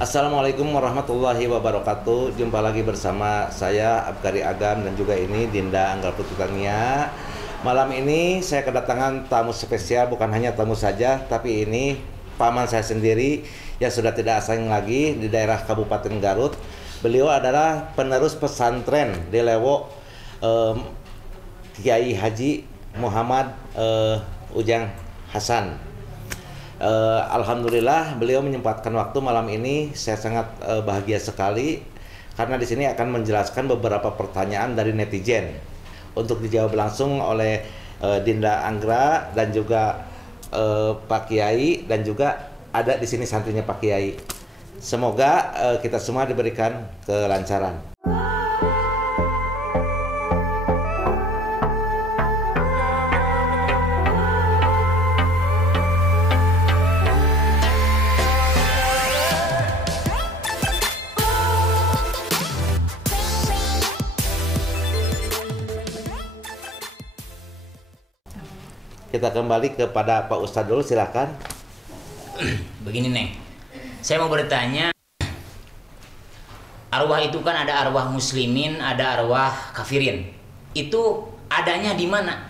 Assalamualaikum warahmatullahi wabarakatuh. Jumpa lagi bersama saya Abkari Agam dan juga ini Dinda Anggal Pututania. Malam ini saya kedatangan tamu spesial, bukan hanya tamu saja, tapi ini paman saya sendiri yang sudah tidak asing lagi di daerah Kabupaten Garut. Beliau adalah penerus pesantren di Lewo, Kiai Haji Muhammad Ujang Hasan. Alhamdulillah beliau menyempatkan waktu malam ini. Saya sangat bahagia sekali karena di sini akan menjelaskan beberapa pertanyaan dari netizen untuk dijawab langsung oleh Dinda Anggra dan juga Pak Kiai, dan juga ada di sini santrinya Pak Kiai. Semoga kita semua diberikan kelancaran. Kita kembali kepada Pak Ustadz dulu, silakan. Begini Neng, saya mau bertanya, arwah itu kan ada arwah muslimin, ada arwah kafirin. Itu adanya di mana?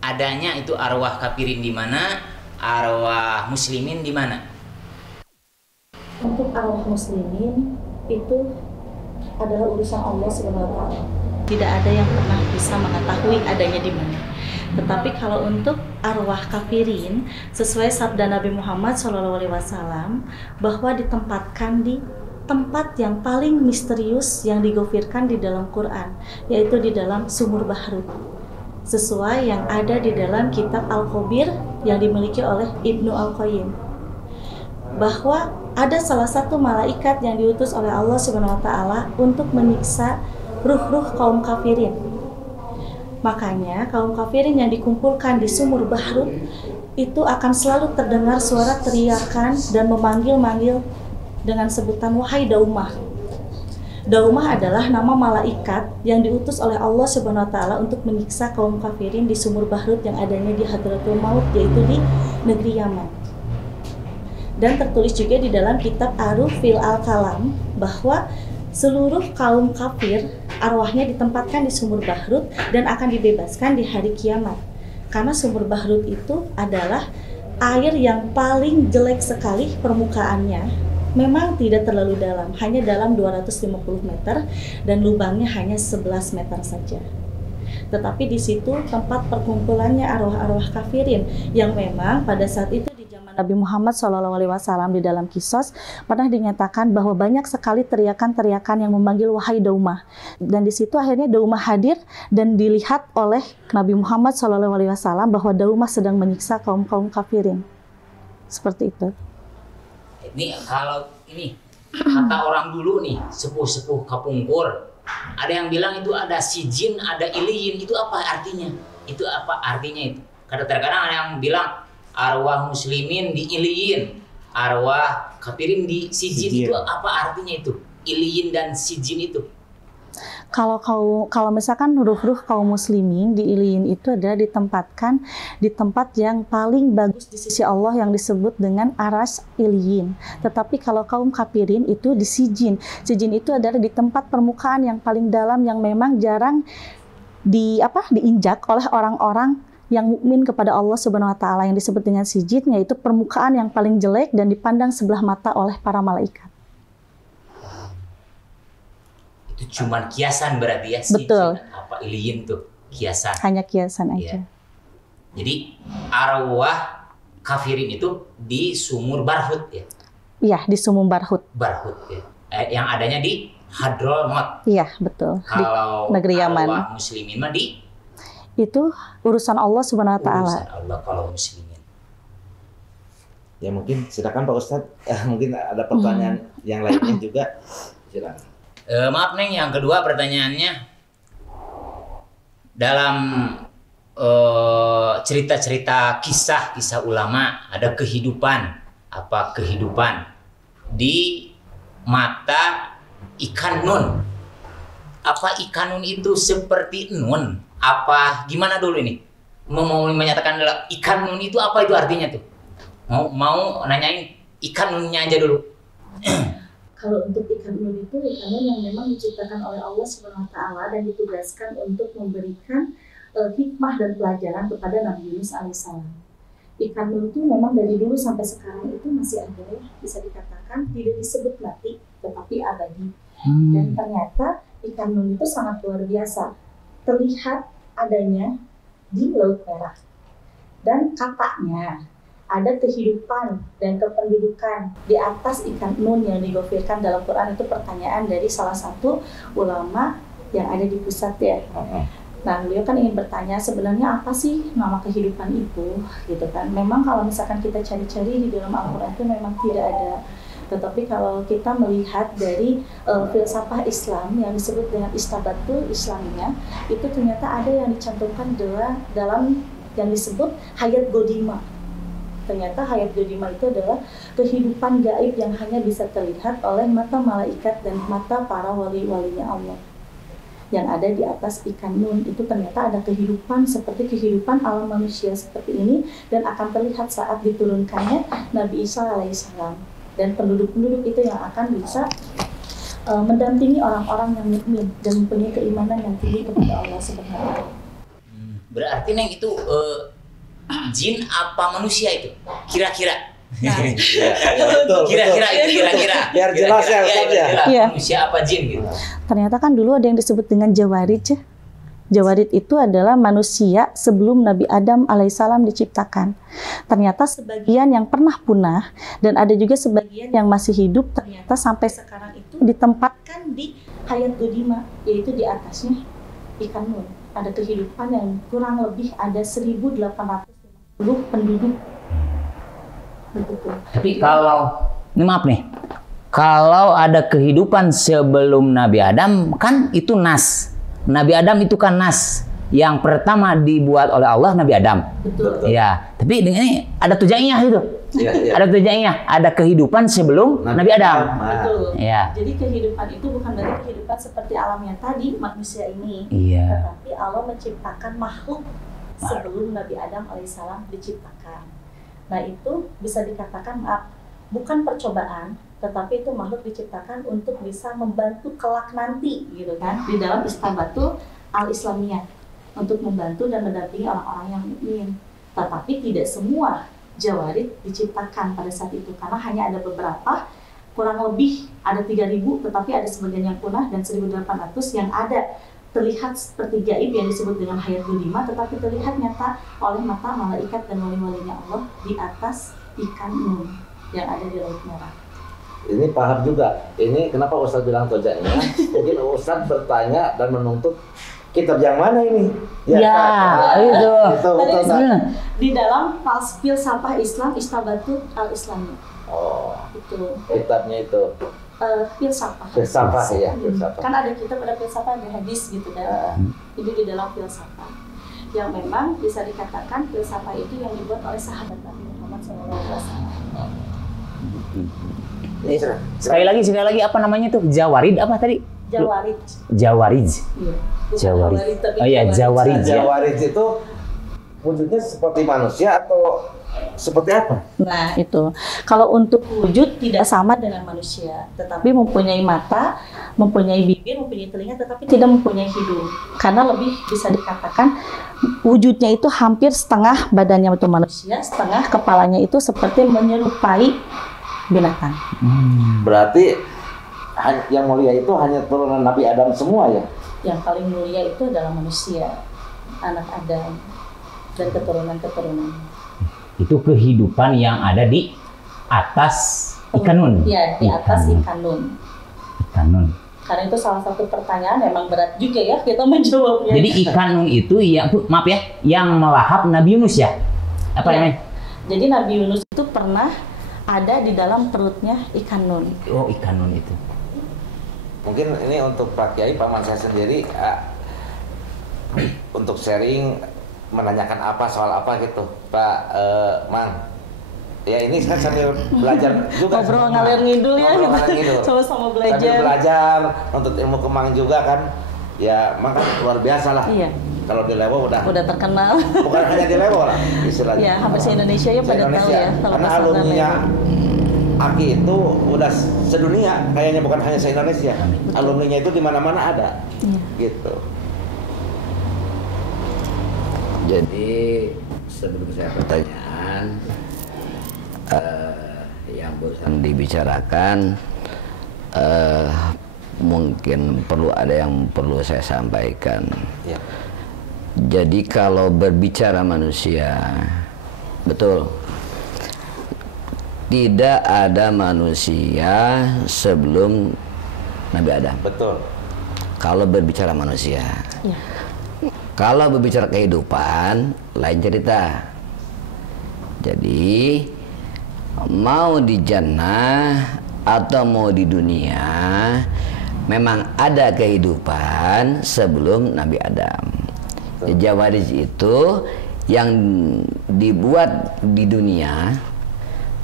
Adanya itu arwah kafirin di mana? Arwah muslimin di mana? Untuk arwah muslimin itu adalah urusan Allah Subhanahu wa taala. Tidak ada yang pernah bisa mengetahui adanya di mana. Tetapi kalau untuk arwah kafirin, sesuai sabda Nabi Muhammad SAW, bahwa ditempatkan di tempat yang paling misterius yang digofirkan di dalam Quran, yaitu di dalam sumur Bahrut, sesuai yang ada di dalam kitab Al-Khabir yang dimiliki oleh Ibnu Al-Qayyim, bahwa ada salah satu malaikat yang diutus oleh Allah Subhanahu wa taala untuk menyiksa ruh-ruh kaum kafirin. Makanya kaum kafirin yang dikumpulkan di sumur Bahrut itu akan selalu terdengar suara teriakan dan memanggil-manggil dengan sebutan wahai Daumah. Daumah adalah nama malaikat yang diutus oleh Allah Subhanahu wa taala untuk menyiksa kaum kafirin di sumur Bahrut yang adanya di Hadratul Maut, yaitu di negeri Yaman. Dan tertulis juga di dalam kitab Aruf fil Al-Kalam bahwa seluruh kaum kafir arwahnya ditempatkan di sumur Bahrut dan akan dibebaskan di hari kiamat. Karena sumur Bahrut itu adalah air yang paling jelek sekali permukaannya. Memang tidak terlalu dalam, hanya dalam 250 meter dan lubangnya hanya 11 meter saja. Tetapi di situ tempat perkumpulannya arwah-arwah kafirin yang memang pada saat itu di zaman Nabi Muhammad SAW di dalam Qisas pernah dinyatakan bahwa banyak sekali teriakan-teriakan yang memanggil wahai Daumah. Dan di situ akhirnya Daumah hadir dan dilihat oleh Nabi Muhammad SAW bahwa Daumah sedang menyiksa kaum-kaum kafirin. Seperti itu. Ini kalau ini kata orang dulu nih, sepuh-sepuh kapungkur, ada yang bilang itu ada sijin, ada iliyin. Itu apa artinya? Itu apa artinya itu? Kadang-kadang ada yang bilang arwah muslimin di iliyin, arwah kafirin di sijin. Itu apa artinya itu? Iliyin dan sijin itu? Kalau misalkan ruh-ruh kaum muslimin di iliyin itu adalah ditempatkan di tempat yang paling bagus di sisi Allah yang disebut dengan aras iliyin. Tetapi kalau kaum kafirin itu di sijin. Sijin itu adalah di tempat permukaan yang paling dalam yang memang jarang diinjak oleh orang-orang yang mukmin kepada Allah Subhanahu wa taala, yang disebut dengan sijin, yaitu permukaan yang paling jelek dan dipandang sebelah mata oleh para malaikat. Itu cuma kiasan berarti ya? Betul. Apa iliyin tuh? Kiasan. Hanya kiasan aja. Ya. Jadi arwah kafirin itu di sumur Barhut ya? Iya, di sumur Barhut. Barhut ya. Yang adanya di Hadrol Maut. Iya, betul. Kalau di negeri Yaman. Arwah muslimin mah di? Itu urusan Allah Subhanahu wa taala. Urusan Allah kalau muslimin. Ya mungkin silakan Pak Ustadz. Mungkin ada pertanyaan yang lainnya juga. Silakan. Maaf Neng, yang kedua pertanyaannya, dalam cerita-cerita kisah ulama ada kehidupan di mata ikan nun. Apa ikan nun itu seperti nun? Apa gimana dulu ini? Mau menyatakan adalah ikan nun itu apa itu artinya tuh? Mau nanyain ikan nunnya aja dulu. Kalau untuk ikan nun itu ikan nun yang memang diciptakan oleh Allah Subhanahu wa taala dan ditugaskan untuk memberikan hikmah dan pelajaran kepada Nabi Yunus alaihissalam. Ikan nun itu memang dari dulu sampai sekarang itu masih ada ya, bisa dikatakan tidak disebut mati tetapi abadi. Dan ternyata ikan nun itu sangat luar biasa. Terlihat adanya di Laut Merah. Dan katanya ada kehidupan dan kependudukan di atas ikan nun yang digofirkan dalam Quran. Itu pertanyaan dari salah satu ulama yang ada di pusat ya. Nah, beliau kan ingin bertanya sebenarnya apa sih nama kehidupan itu, gitu kan. Memang kalau misalkan kita cari-cari di dalam Al-Quran itu memang tidak ada. Tetapi kalau kita melihat dari filsafah Islam yang disebut dengan Istabatul Islamiyah, itu ternyata ada yang dicantumkan dalam yang disebut Hayat Godima. Ternyata Hayat Godima itu adalah kehidupan gaib yang hanya bisa terlihat oleh mata malaikat dan mata para wali-walinya Allah. Yang ada di atas ikan nun itu ternyata ada kehidupan seperti kehidupan alam manusia seperti ini, dan akan terlihat saat diturunkannya Nabi Isa alaihissalam, dan penduduk-penduduk itu yang akan bisa mendampingi orang-orang yang mukmin dan mempunyai keimanan yang tinggi kepada Allah Subhanahu wa taala. Berarti Neng itu jin apa manusia itu? Kira-kira. Nah, Kira-kira. Biar jelas ya, Ustaz ya. Iya. Manusia apa jin gitu. Ternyata kan dulu ada yang disebut dengan Jawarid ya. Jawarid itu adalah manusia sebelum Nabi Adam alaihissalam diciptakan. Ternyata sebagian yang pernah punah dan ada juga sebagian yang masih hidup ternyata sampai sekarang itu ditempatkan di Hayat Godima, yaitu di atasnya ikan nun. Ada kehidupan yang kurang lebih ada 1.850 penduduk. Betul. Tapi kalau, ini maaf nih, kalau ada kehidupan sebelum Nabi Adam kan itu nas. Nabi Adam itu kan nas. Yang pertama dibuat oleh Allah Nabi Adam. Betul. Ya, tapi ini ada tujuannya itu. Iya. Ada tujuannya, ada kehidupan sebelum Nabi Adam. Betul. Ya. Jadi kehidupan itu bukan berarti kehidupan seperti alam yang tadi manusia ini, Iya. tetapi Allah menciptakan makhluk sebelum Nabi Adam alaihissalam diciptakan. Nah itu bisa dikatakan bukan percobaan, tetapi itu makhluk diciptakan untuk bisa membantu kelak nanti, gitu kan, di dalam Istabatul Al-Islamiyah, untuk membantu dan mendampingi orang-orang yang mukmin. Tetapi tidak semua Jawarid diciptakan pada saat itu, karena hanya ada beberapa, kurang lebih ada 3.000, tetapi ada sebagian yang punah, dan 1.800 yang ada terlihat seperti gaib yang disebut dengan Hayat Godima, tetapi terlihat nyata oleh mata malaikat dan wali-walinya Allah di atas ikan nun yang ada di Laut Merah. Ini paham juga. Ini kenapa Ustaz bilang tojanya? Mungkin Ustaz bertanya dan menuntut kitab yang mana ini? Itu. Di dalam filsafah Islam Istabatul Al-Islamiyah. Oh, Itu kitabnya itu. filsafah. Filsafah ya, filsafah. Kan ada kitab, ada filsafah, ada hadis gitu kan. Ini di dalam filsafah yang memang bisa dikatakan filsafah itu yang dibuat oleh sahabat Nabi Muhammad SAW. Sekali lagi apa namanya tuh? Jawarid apa tadi? Jawarid. Jawarid. Iya. Bukan Jawarid. tapi Oh iya, Jawarid. Jawarid itu wujudnya seperti manusia atau seperti apa? Nah itu, kalau untuk wujud tidak sama dengan manusia, tetapi mempunyai mata, mempunyai bibir, mempunyai telinga, tetapi tidak mempunyai hidung. Karena lebih bisa dikatakan wujudnya itu hampir setengah badannya itu manusia, setengah kepalanya itu seperti menyerupai binatang. Berarti yang mulia itu hanya turunan Nabi Adam semua ya? Yang paling mulia itu adalah manusia, anak Adam, dan keturunan-keturunannya. Itu kehidupan yang ada di atas ikan nun. Ya, di atas ikan nun. Ikan nun. Karena itu salah satu pertanyaan memang berat juga ya kita menjawabnya. Jadi ikan nun itu yang, maaf ya, yang melahap Nabi Yunus ya? Apa Ya. namanya? Jadi Nabi Yunus itu pernah ada di dalam perutnya ikan nun. Oh, ikan nun itu. Mungkin ini untuk Pak Kiai, paman saya sendiri untuk sharing, menanyakan apa soal apa gitu, Pak Mang. Ya ini kan sambil belajar juga. Ngobrol ngalir ngidul ya Ngobrol gitu. ngalir ngidul. Sama-sama belajar. Sambil belajar, nuntut ilmu ke Mang juga kan. Ya Mang kan luar biasa lah. Iya. Kalau di Lewo udah terkenal. bukan hanya di Lewo lah istilahnya. Ya, hampir se-Indonesia ya pada tahu ya kalau karena pesantren alumninya Lewo. AKI itu udah sedunia, kayaknya bukan hanya se-Indonesia. Alumninya itu di mana-mana ada. Gitu. Jadi sebelum saya pertanyaan yang barusan dibicarakan, mungkin ada yang perlu saya sampaikan. Ya. Jadi kalau berbicara manusia, betul, tidak ada manusia sebelum Nabi Adam. Betul. Kalau berbicara manusia. Ya. Kalau berbicara kehidupan, lain cerita. Jadi mau di jannah atau mau di dunia, memang ada kehidupan sebelum Nabi Adam. Jawaris itu yang dibuat di dunia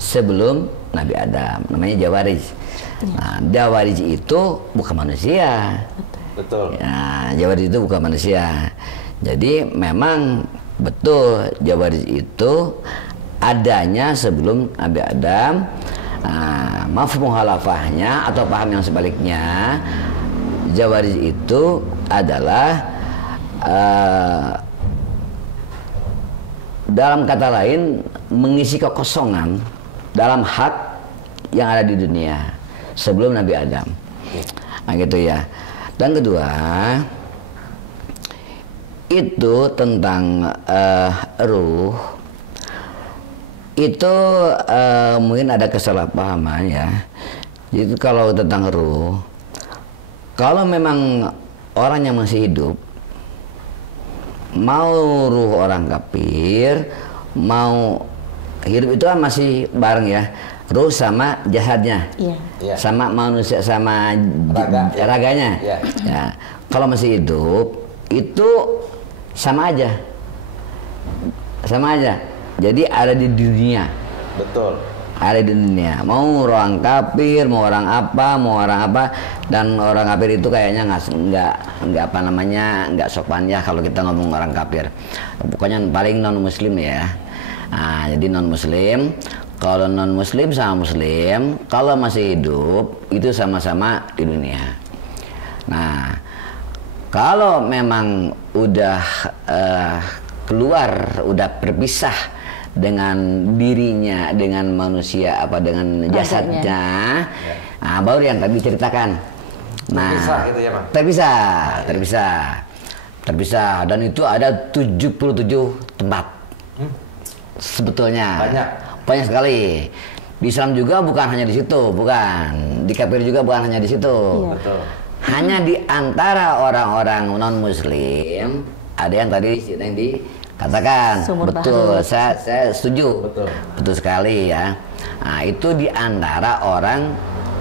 sebelum Nabi Adam, namanya Jawaris. Nah, Jawaris itu bukan manusia. Betul. Ya, Jawaris itu bukan manusia. Jadi memang betul Jawaris itu adanya sebelum Nabi Adam. Nah, mafhum mukhalafahnya atau paham yang sebaliknya, Jawaris itu adalah dalam kata lain mengisi kekosongan dalam hak yang ada di dunia sebelum Nabi Adam. Nah, gitu ya. Dan kedua, itu tentang ruh. Itu mungkin ada kesalahpahaman ya. Jadi kalau tentang ruh, kalau memang orang yang masih hidup, mau ruh orang kafir, mau hidup, itu kan masih bareng ya. Ruh sama jasadnya, Iya. sama manusia, sama raganya. Iya. Ya. Kalau masih hidup, itu sama aja. Sama aja. Jadi ada di dunia. Betul. Ada di dunia. Mau orang kafir, mau orang apa, dan orang kafir itu kayaknya nggak apa namanya, nggak sopan ya kalau kita ngomong orang kafir. Pokoknya paling non muslim ya. Nah, jadi non muslim. Kalau non muslim sama muslim, kalau masih hidup itu sama-sama di dunia. Nah, kalau memang udah keluar, udah berpisah dengan dirinya, dengan manusia, dengan jasadnya, nah, baru yang tadi ceritakan. Nah, Terpisah gitu ya, Bang? Terpisah, dan itu ada 77 tempat. Sebetulnya banyak sekali. Di Islam juga bukan hanya di situ, di kafir juga bukan hanya di situ. Betul. Hanya di antara orang-orang non muslim ada yang tadi yang dikatakan. Sumur betul, baru. saya setuju. Betul sekali ya. Nah, itu di antara orang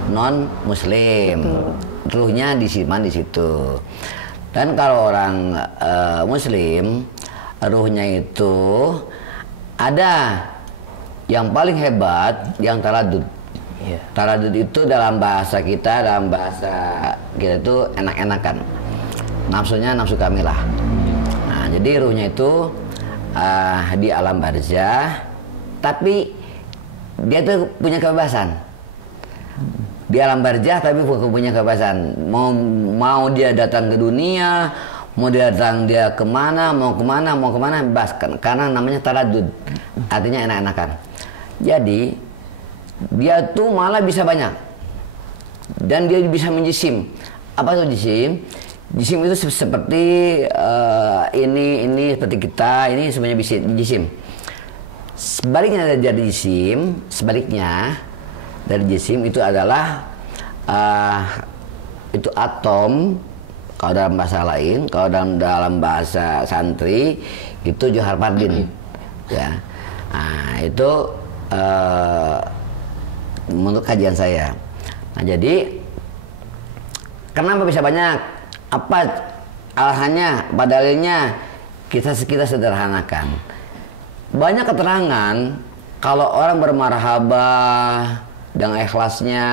non muslim. Ruhnya disimpan di situ. Dan kalau orang muslim, ruhnya itu ada yang paling hebat, yang taradud. Taradud itu dalam bahasa kita itu enak-enakan. Nafsunya nafsu kamilah. Nah, jadi ruhnya itu di alam barzah, tapi dia tuh punya kebebasan. Di alam barzah tapi punya kebebasan. Mau dia datang ke dunia, mau dia kemana, mau kemana, bebas. Karena namanya taradud, artinya enak-enakan. Jadi dia tuh malah bisa banyak, dan dia bisa menjisim. Apa itu jisim? Jisim itu seperti ini seperti kita, ini sebenarnya jisim. Sebaliknya dari jisim, itu adalah itu atom. Kalau dalam bahasa lain, kalau dalam bahasa santri itu Johar Pardin, ya. Nah, itu menurut kajian saya. Nah, jadi kenapa bisa banyak? Apa alasannya? Dalilnya kita sederhanakan. Banyak keterangan kalau orang bermarhabah dengan ikhlasnya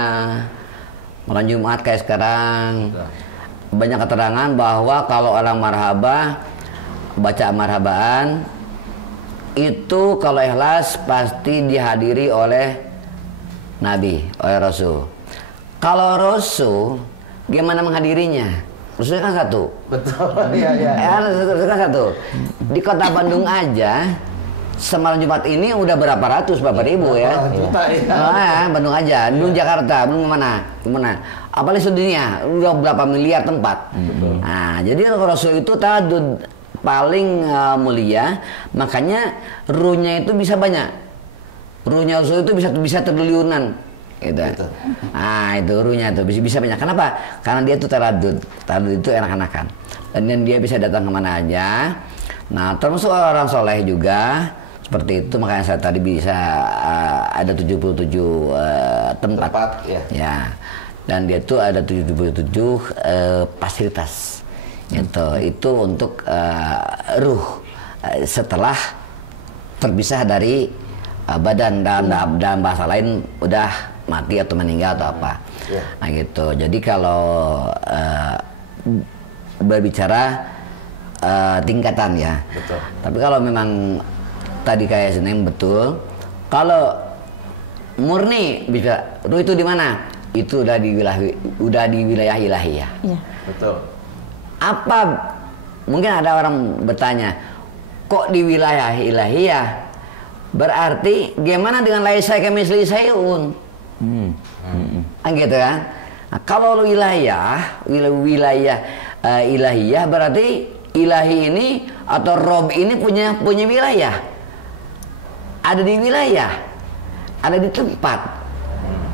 malam Jumat kayak sekarang. Banyak keterangan bahwa kalau orang marhabah, baca marhabaan, itu kalau ikhlas pasti dihadiri oleh Nabi, oleh Rasul. Kalau Rasul, gimana menghadirinya? Rasulnya kan satu. Betul. Iya. Rasul kan satu. Di kota Bandung aja, semalam Jumat ini udah berapa ribu ya? Juta ya. Bandung aja, belum Jakarta, belum mana? Apalagi sedunia, udah berapa miliar tempat. Nah, jadi Rasul itu tadud paling mulia, makanya ruhnya itu bisa banyak. Ruhnya Rasul itu bisa triliunan, gitu. Nah, itu ruhnya itu bisa banyak. Kenapa? Karena dia itu taradud itu enak-enakan, dan dia bisa datang kemana aja. Nah, termasuk orang soleh juga seperti itu, makanya saya tadi bisa ada 77 tempat ya. Dan dia itu ada 77 fasilitas. Itu untuk ruh setelah terpisah dari badan, dalam bahasa lain udah mati atau meninggal atau apa. Nah gitu. Jadi kalau berbicara tingkatan ya. Betul. Tapi kalau memang tadi kayak Seneng betul, kalau murni bisa ruh itu di mana? Itu udah di wilayah ilahiyah. Iya. Betul. Apa mungkin ada orang bertanya, kok di wilayah ilahiyah? Berarti gimana dengan laisa kamisli sayun? Gitu kan? Nah, kalau wilayah ilahiyah berarti ilahi ini atau Rob ini punya wilayah. Ada di wilayah, ada di tempat.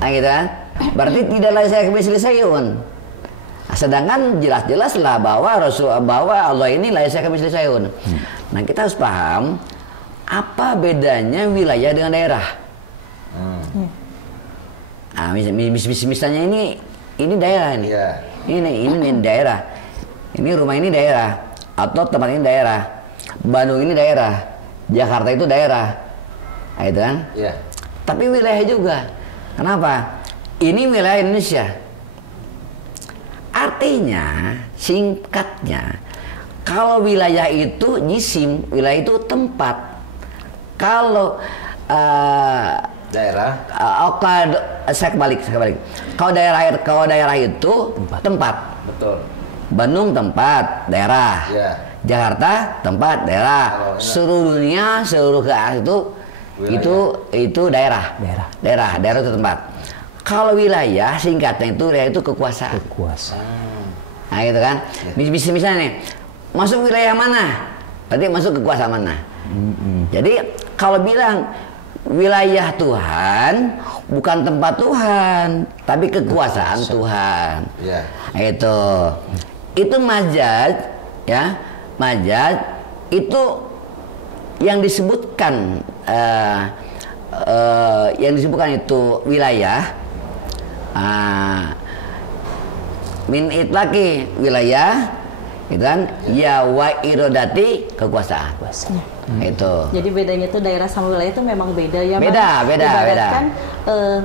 Nah, gitu kan? Berarti tidak laisa kamisli sayun. Nah, sedangkan jelas-jelaslah bahwa Allah ini laisa kamisli sayun. Nah, kita harus paham apa bedanya wilayah dengan daerah. Nah, misalnya ini daerah ini. Ini daerah. Ini rumah ini daerah atau tempat ini daerah. Bandung ini daerah. Jakarta itu daerah. Nah, itu kan? Iya. Tapi wilayah juga. Kenapa? Ini wilayah Indonesia. Artinya, singkatnya, kalau wilayah itu jisim, wilayah itu tempat. Kalau daerah, saya kebalik. Kalau daerah itu tempat. Betul. Bandung tempat, daerah. Ya. Jakarta tempat, daerah. Seluruh dunia, seluruh keadaan itu daerah. Daerah itu tempat. Kalau wilayah singkatnya itu kekuasaan. Nah, gitu kan. Misalnya nih, masuk wilayah mana? Berarti masuk kekuasaan mana? Jadi kalau bilang wilayah Tuhan bukan tempat Tuhan, tapi kekuasaan Tuhan. Yeah. Itu majaz, ya. Majaz itu yang disebutkan itu wilayah. Min itlaqi wilayah, gitu kan? Ya wa irodati kekuasaan. Itu. Jadi bedanya tuh daerah sama wilayah itu memang beda ya. Beda.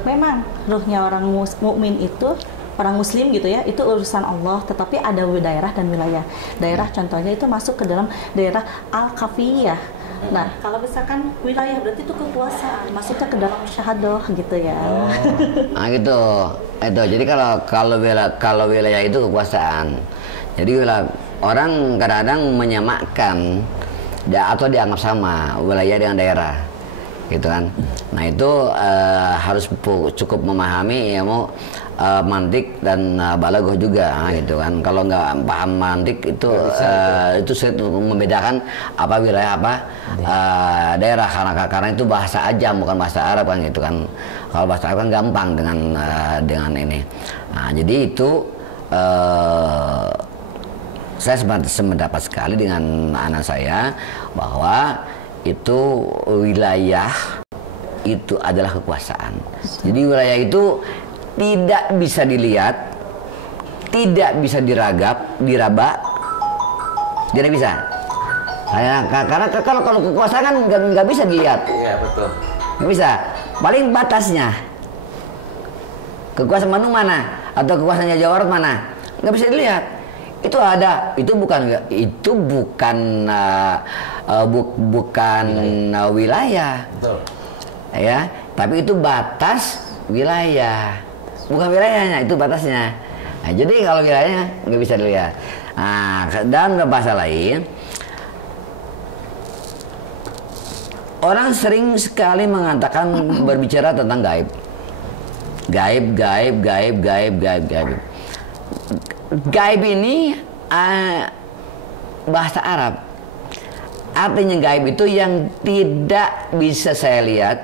Memang ruhnya orang mukmin itu, orang muslim gitu ya, itu urusan Allah, tetapi ada daerah dan wilayah. Daerah contohnya itu masuk ke dalam daerah al-kafiyah. Nah, kalau misalkan wilayah berarti itu kekuasaan, masuknya ke dalam syahadah gitu ya. Nah, gitu. Jadi kalau wilayah itu kekuasaan. Jadi orang kadang-kadang menyamakan atau dianggap sama wilayah dengan daerah, gitu kan. Nah, itu harus cukup memahami mantik dan balaghah juga, gitu kan. Kalau nggak paham mantik itu sulit membedakan apa wilayah apa daerah, karena itu bahasa ajam bukan bahasa Arab kan, gitu kan. Kalau bahasa Arab kan gampang dengan ini. Nah, jadi itu saya sependapat sekali dengan anak saya bahwa itu wilayah itu adalah kekuasaan. Jadi wilayah itu tidak bisa dilihat, tidak bisa diraba, tidak bisa. Karena kalau kekuasaan kan nggak bisa dilihat. Iya, betul. Nggak bisa. Paling batasnya kekuasaan Bandung mana atau kekuasaannya Jawa Barat mana, nggak bisa dilihat. Itu ada, itu bukan wilayah. Betul. Ya, tapi itu batas wilayah, bukan wilayahnya, itu batasnya. Nah, jadi kalau wilayahnya nggak bisa dilihat. Nah, dan bahasa lain, orang sering sekali mengatakan berbicara tentang gaib. Gaib, gaib, gaib, gaib, gaib, gaib. Gaib ini bahasa Arab. Artinya gaib itu yang tidak bisa saya lihat,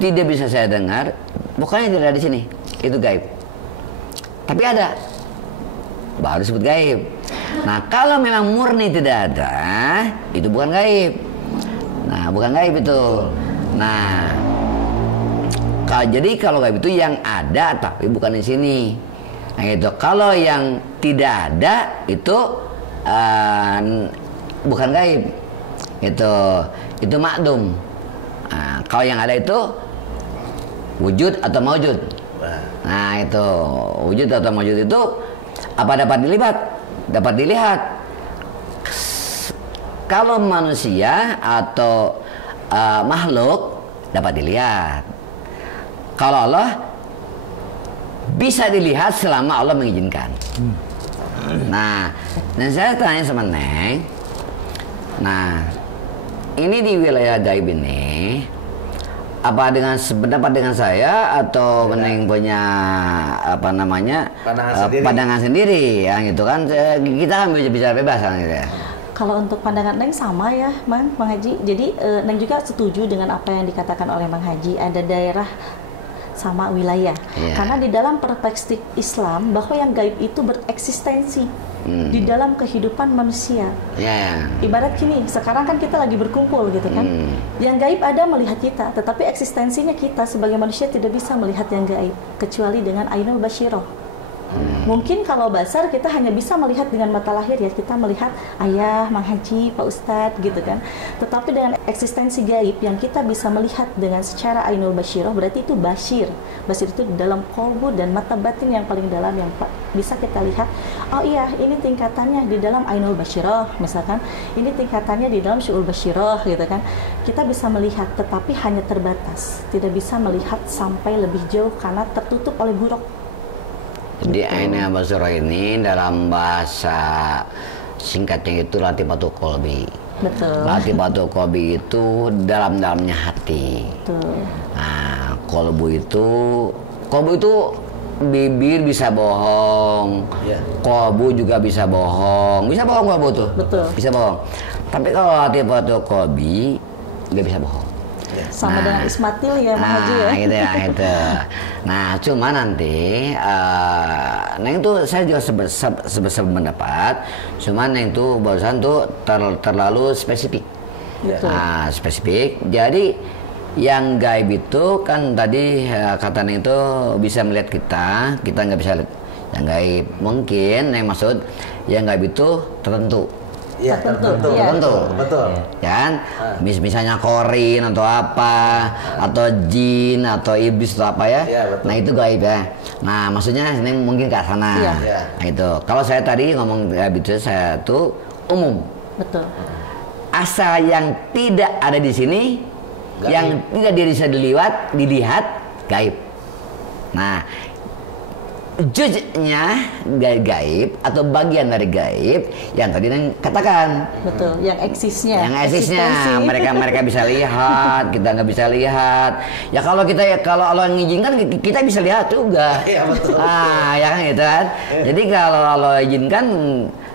tidak bisa saya dengar, pokoknya tidak ada di sini. Itu gaib. Tapi ada, baru sebut gaib. Nah, kalau memang murni tidak ada, itu bukan gaib. Nah, bukan gaib itu. Nah, jadi kalau gaib itu yang ada tapi bukan di sini. Nah, itu. Kalau yang tidak ada itu bukan gaib. Itu makdum. Nah, kalau yang ada itu wujud atau maujud. Nah, itu wujud atau maujud itu apa dapat dilihat. Kalau manusia atau makhluk dapat dilihat. Kalau Allah bisa dilihat selama Allah mengizinkan. Nah, dan saya tanya sama Neng. Nah, ini di wilayah gaib ini, apa dengan sependapat dengan saya atau Neng punya apa namanya pandangan sendiri ya gitu kan? Kita kan bisa bebas kan gitu ya. Kalau untuk pandangan Neng sama ya, Mang Haji. Jadi Neng juga setuju dengan apa yang dikatakan oleh Mang Haji. Ada daerah sama wilayah. Karena di dalam perspektif Islam bahwa yang gaib itu bereksistensi di dalam kehidupan manusia. Ibarat gini, sekarang kan kita lagi berkumpul gitu kan. Yang gaib ada melihat kita, tetapi eksistensinya kita sebagai manusia tidak bisa melihat yang gaib kecuali dengan ainul basyirah. Mungkin kalau basar kita hanya bisa melihat dengan mata lahir ya, kita melihat ayah, Mang Haji, Pak Ustadz gitu kan. Tetapi dengan eksistensi gaib yang kita bisa melihat dengan secara ainul basyirah, berarti itu basyir. Basyir itu dalam kolbu dan mata batin yang paling dalam yang bisa kita lihat. Oh iya, ini tingkatannya di dalam ainul basyirah misalkan. Ini tingkatannya di dalam syu'ul basyirah gitu kan. Kita bisa melihat tetapi hanya terbatas. Tidak bisa melihat sampai lebih jauh karena tertutup oleh buruk. Jadi ainul basyirah ini dalam bahasa singkatnya itu latifatul qalbi. Betul. Latifatul qalbi itu dalam-dalamnya hati. Betul. Nah, qalbu itu bibir bisa bohong, qalbu juga bisa bohong. Bisa bohong qalbu tuh? Betul. Bisa bohong. Tapi kalau latifatul qalbi nggak bisa bohong. Sama dengan Ismatil ya, Mang Haji ya. Gitu ya, itu. Nah, cuma nanti, Neng tuh saya juga sebesar mendapat, cuma Neng tuh barusan tuh terlalu spesifik. Nah, spesifik. Jadi yang gaib itu kan tadi kata Neng itu bisa melihat kita nggak bisa lihat yang gaib. Mungkin Neng maksud yang gaib itu tertentu. Iya, tertentu. Betul. Kan? Misalnya korin atau apa, atau jin atau iblis atau apa ya. Nah, itu gaib ya. Nah, maksudnya ini mungkin ke sana. Nah, itu. Kalau saya tadi ngomong gaib itu saya tuh umum. Betul. Asal yang tidak ada di sini, gaib. Yang tidak bisa dilihat gaib. Nah, juz'nya gaib atau bagian dari gaib yang tadi Neng katakan. Betul, yang eksisnya. Yang eksisnya mereka bisa lihat, kita nggak bisa lihat. Ya kalau Allah mengizinkan kita bisa lihat juga. Iya betul. Ya kan gitu kan. Jadi kalau Allah izinkan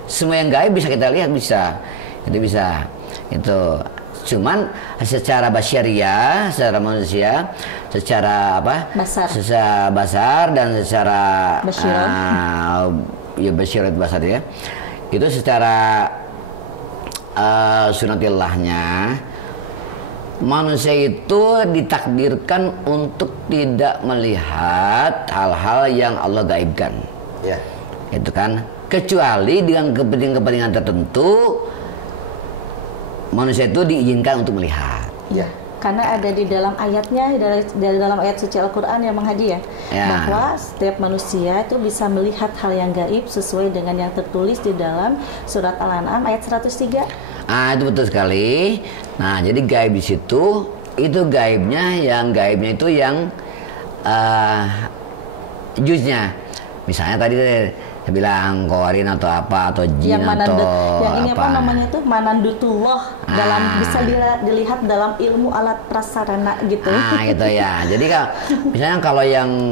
semua yang gaib bisa kita lihat bisa. Itu bisa. Itu. Cuman secara basyariah, secara manusia, secara apa? Secara basar dan secara basyirat basar ya. Itu secara sunatillahnya manusia itu ditakdirkan untuk tidak melihat hal-hal yang Allah gaibkan. Itu kan, kecuali dengan kepentingan tertentu manusia itu diizinkan untuk melihat. Karena ada di dalam ayatnya, dari dalam ayat suci Al-Quran ya Mang Haji ya, bahwa setiap manusia itu bisa melihat hal yang gaib sesuai dengan yang tertulis di dalam surat Al-An'am ayat 103. Itu betul sekali. Nah, jadi gaib di situ itu gaibnya itu yang juznya. Misalnya tadi saya bilang qawarin atau apa atau jin yang atau yang ini apa namanya itu manandutullah dalam Ah. bisa dilihat dalam ilmu alat prasarana gitu. Gitu ya. Jadi misalnya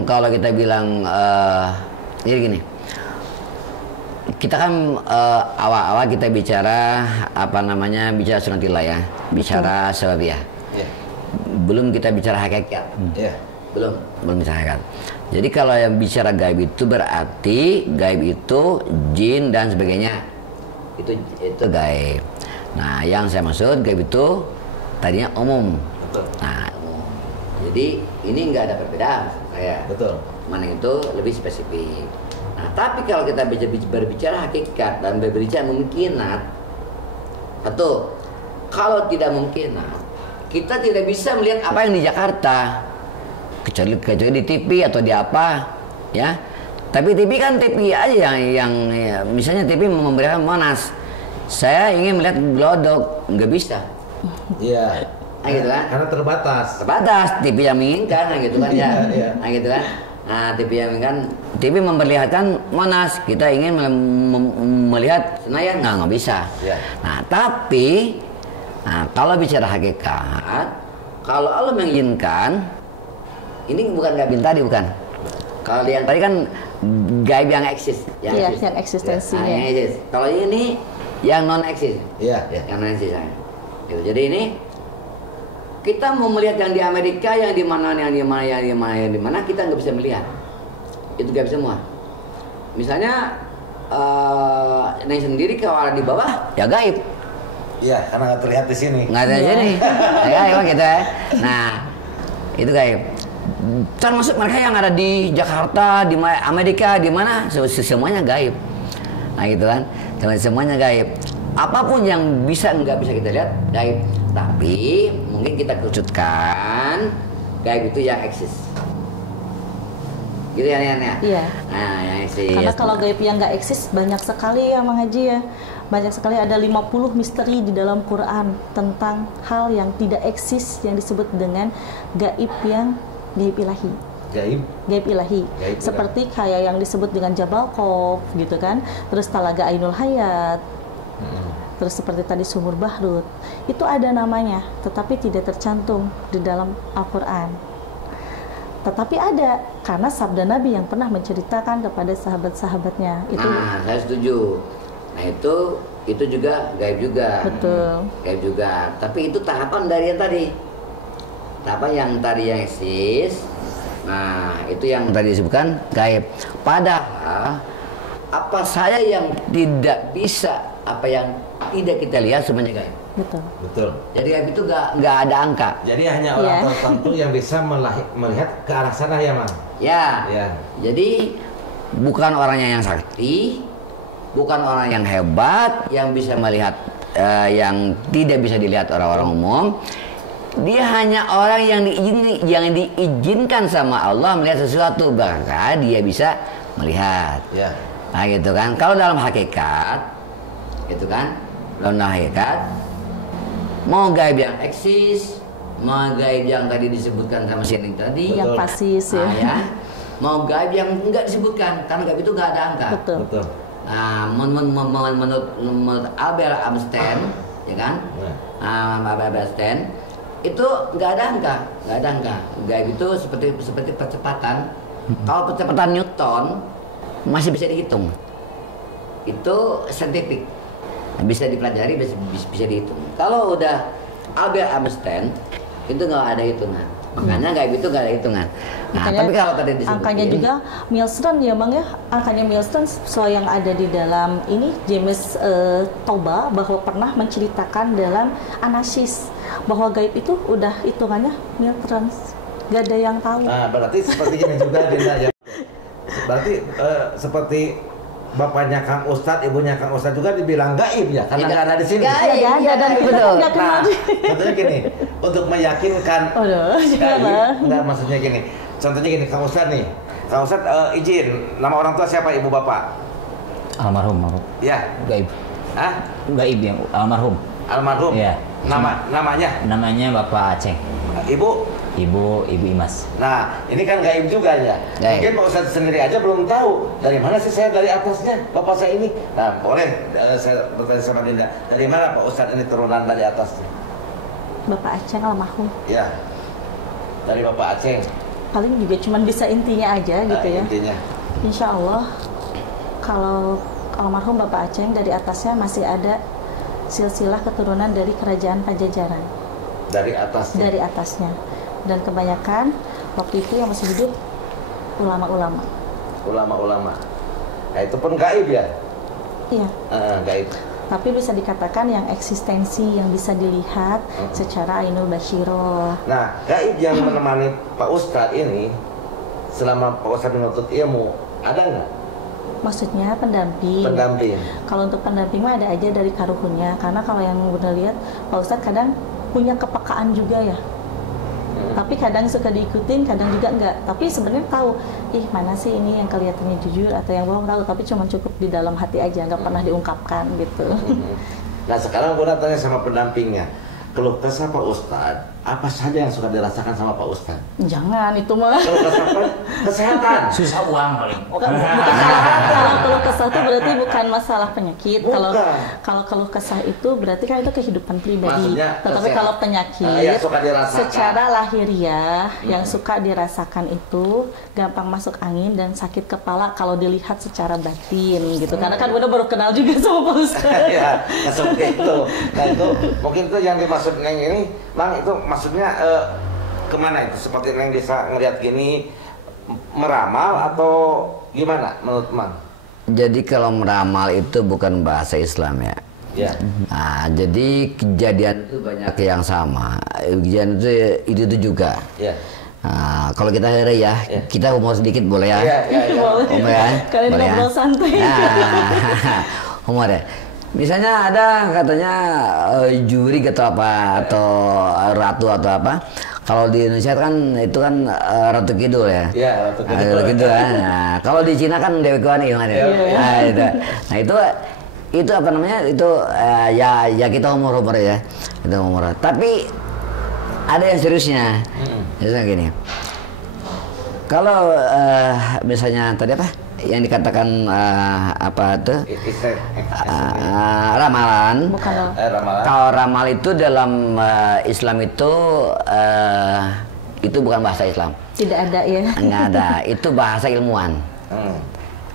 kalau kita bilang jadi gini. Kita kan awal-awal kita bicara bicara sunnatillah ya, bicara sababiyah. Iya. Belum kita bicara hakikat. Iya. Belum bicara hakikat. Jadi kalau yang bicara gaib itu berarti gaib itu jin dan sebagainya. Itu gaib. Nah, yang saya maksud gaib itu tadinya umum. Betul. Nah, umum. Jadi ini nggak ada perbedaan kayak Betul. mana itu lebih spesifik. Nah, tapi kalau kita berbicara hakikat dan berbicara mungkinat, satu, kalau tidak mungkinat, kita tidak bisa melihat apa yang di Jakarta, kecuali di TV atau di apa, ya. Tapi TV kan TV aja yang misalnya TV memberikan Monas, saya ingin melihat Glodok, nggak bisa. Iya. Nah, gitu kan? Karena terbatas. TV yang menginginkan, gitu kan ya. Iya. Nah, gitu kan. Nah, TV memperlihatkan Monas, kita ingin melihat Senayan, nggak bisa. Iya. Nah, tapi kalau bicara hakikat, kalau Allah mengizinkan, ini bukan gaib yang tadi, bukan. Kalau yang tadi kan gaib yang eksis, Iya, yang eksistensinya. yang eksis. Kalau ini yang non eksis, Iya. yang non eksis. Gitu. Jadi ini kita mau melihat yang di Amerika, yang di mana, kita nggak bisa melihat. Itu gaib semua. Misalnya ini sendiri kalau di bawah, ya gaib. Iya, karena nggak terlihat di sini. Nggak ada di sini. Ya emang gitu ya. Nah, itu gaib. Termasuk mereka yang ada di Jakarta, di Amerika, di mana, semuanya gaib. Nah, gitu kan. Semuanya gaib. Apapun yang nggak bisa kita lihat, gaib. Tapi mungkin kita kerucutkan gaib itu yang eksis. Gitu ya, Nian ya? Iya. Nah, yang eksis. Karena kalau gaib yang nggak eksis banyak sekali ya Mang Haji ya. Banyak sekali, ada 50 misteri di dalam Quran tentang hal yang tidak eksis yang disebut dengan gaib yang gaib ilahi. Gaib ilahi. Seperti kayak yang disebut dengan Jabal Qof gitu kan. Terus Talaga Ainul Hayat. Terus seperti tadi Sumur Bahrut. Itu ada namanya, tetapi tidak tercantum di dalam Al-Quran. Tetapi ada, karena sabda Nabi yang pernah menceritakan kepada sahabat-sahabatnya. Itu. Nah, saya setuju. Nah, itu juga gaib juga. Betul. Gaib juga. Tapi itu tahapan dari yang tadi. Tahapan yang tadi yang eksis. Nah, itu yang tadi disebutkan gaib. Padahal apa saya yang tidak bisa, apa yang tidak kita lihat semuanya gaib. Betul. Jadi gaib itu nggak ada angka. Jadi hanya orang tertentu yang bisa melihat ke arah sana ya, Mang? Ya. Ya. Jadi bukan orangnya yang sakti, bukan orang yang hebat yang bisa melihat yang tidak bisa dilihat orang-orang umum. Dia hanya orang yang diizinkan sama Allah melihat sesuatu, bahkan dia bisa melihat. Ya. Nah, gitu kan. Kalau dalam hakikat, gitu kan. Dalam hakikat, mau gaib yang eksis, mau gaib yang tadi disebutkan sama Sining tadi, yang pasis ya. Nah, ya. Mau gaib yang enggak disebutkan, karena gaib itu enggak ada angka. Betul. Nah, menurut Albert Einstein, ya kan? Albert Einstein itu nggak ada angka. Gaib itu seperti percepatan. Kalau percepatan Newton masih bisa dihitung. Itu saintifik, bisa dipelajari, bisa dihitung. Kalau udah Albert Einstein itu nggak ada hitungan. Makanya gaib itu nggak ada hitungan. Nah, Makanya tapi kalau tadi disebutin, angkanya juga Milestone ya Bang ya, angkanya Milestone sesuai yang ada di dalam ini James Toba bahwa pernah menceritakan dalam Anasis bahwa gaib itu udah hitungannya Milestone, gak ada yang tahu. Nah, berarti seperti ini juga Dinda ya. Berarti seperti bapaknya Kang Ustadz, ibunya Kang Ustadz juga dibilang gaib ya, karena nggak ada di sini. Iya, ada dan betul. Nah, contohnya gini, untuk meyakinkan enggak, maksudnya gini. Contohnya gini, Kang Ustadz nih. Kang Ustadz izin, nama orang tua siapa ibu bapak? Almarhum. Ya. Gaib. Hah? Gaib yang almarhum. Almarhum. Iya. Namanya? Namanya Bapak Aceh. Ibu? Ibu Imas. Nah, ini kan gaib juga ya. Gaib. Mungkin Pak Ustadz sendiri aja belum tahu dari mana sih saya dari atasnya, Bapak saya ini. Nah, boleh saya bertanya sama Dinda, dari mana Pak Ustadz ini turunan dari atasnya? Bapak Aceh almarhum. Ya, dari Bapak Aceh. Paling juga cuman bisa intinya aja gitu ya. Intinya. Insya Allah kalau almarhum Bapak Aceh dari atasnya masih ada silsilah keturunan dari kerajaan Pajajaran. Dari atasnya. Dari atasnya. Dan kebanyakan waktu itu yang masih hidup ulama-ulama. Ulama-ulama. Nah, itu pun gaib ya? Iya. Gaib. Tapi bisa dikatakan yang eksistensi yang bisa dilihat secara ainul basyiro. Nah, gaib yang menemani Pak Ustadz ini selama Pak Ustadz menuntut ilmu, ada nggak? Maksudnya pendamping. Pendamping. Kalau untuk pendamping mah ada aja dari karuhunnya. Karena kalau yang benar lihat Pak Ustadz kadang punya kepekaan juga ya. Tapi kadang suka diikutin, kadang juga enggak. Tapi sebenarnya tahu, mana sih ini yang kelihatannya jujur atau yang bohong, tahu. Tapi cuma cukup di dalam hati aja, nggak pernah diungkapkan gitu. Nah, sekarang gue tanya sama pendampingnya, keluh kesah Pak Ustadz, apa saja yang suka dirasakan sama Pak Ustadz? Jangan, itu mah. Keluh kesah apa? Kesehatan. Susah uang paling. Kalau keluh kesah itu berarti bukan masalah penyakit. Bukan. Kalau keluh kesah itu berarti kan itu kehidupan pribadi. Maksudnya, Tetapi kalau penyakit, yang suka dirasakan. secara lahiriah yang suka dirasakan itu gampang masuk angin dan sakit kepala kalau dilihat secara batin gitu. Karena kan udah baru kenal juga sama Pak Ustadz. Ya, seperti itu. Nah, itu mungkin itu yang dimaksud Neng ini, Bang, itu maksudnya kemana itu? Seperti Neng bisa ngeliat gini, meramal atau gimana menurut Mang? Jadi kalau meramal itu bukan bahasa Islam ya. Ya. Nah, jadi kejadian itu banyak yang sama. Kejadian itu juga. Ya. Nah, kalau kita ya, kita humor sedikit boleh ya? Ya. Humor ya? Kalian Boleh ya? ngobrol santai. Nah, humor ya. Misalnya ada katanya juri atau apa atau ratu atau apa. Kalau di Indonesia kan itu kan Ratu Kidul ya. Iya, Ratu Kidul. Ratu Kidul kan. Nah, kalau di Cina kan Dewi Kuan Yin kan. Nah, itu apa namanya? Itu ya kita humor ya. Itu humor. Tapi ada yang seriusnya. Misalnya gini. Kalau misalnya tadi apa? Yang dikatakan apa tuh? Ramalan. Bukan loh. Ramalan. Kalau ramal itu dalam Islam itu bukan bahasa Islam. Tidak ada ya. Nggak ada. Itu bahasa ilmuwan.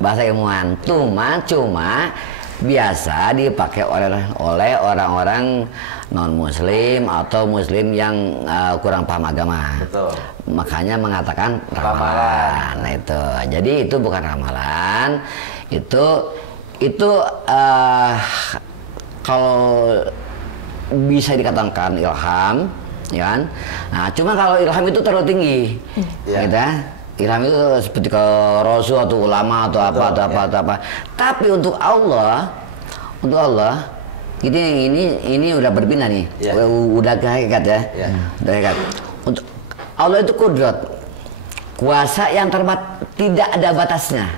Bahasa ilmuwan. Cuma biasa dipakai oleh orang-orang non Muslim atau Muslim yang kurang paham agama. Betul. Makanya mengatakan ramalan. Nah itu. Jadi itu bukan ramalan. Itu kalau bisa dikatakan ilham, ya kan? Nah, cuma kalau ilham itu terlalu tinggi, gitu ya. Ilham itu seperti ke Rasul atau ulama atau apa atau apa. Tapi untuk Allah, ini udah berbeda nih, udah hakikat ya, udah hakikat. Untuk Allah itu kudrat, kuasa yang tidak ada batasnya,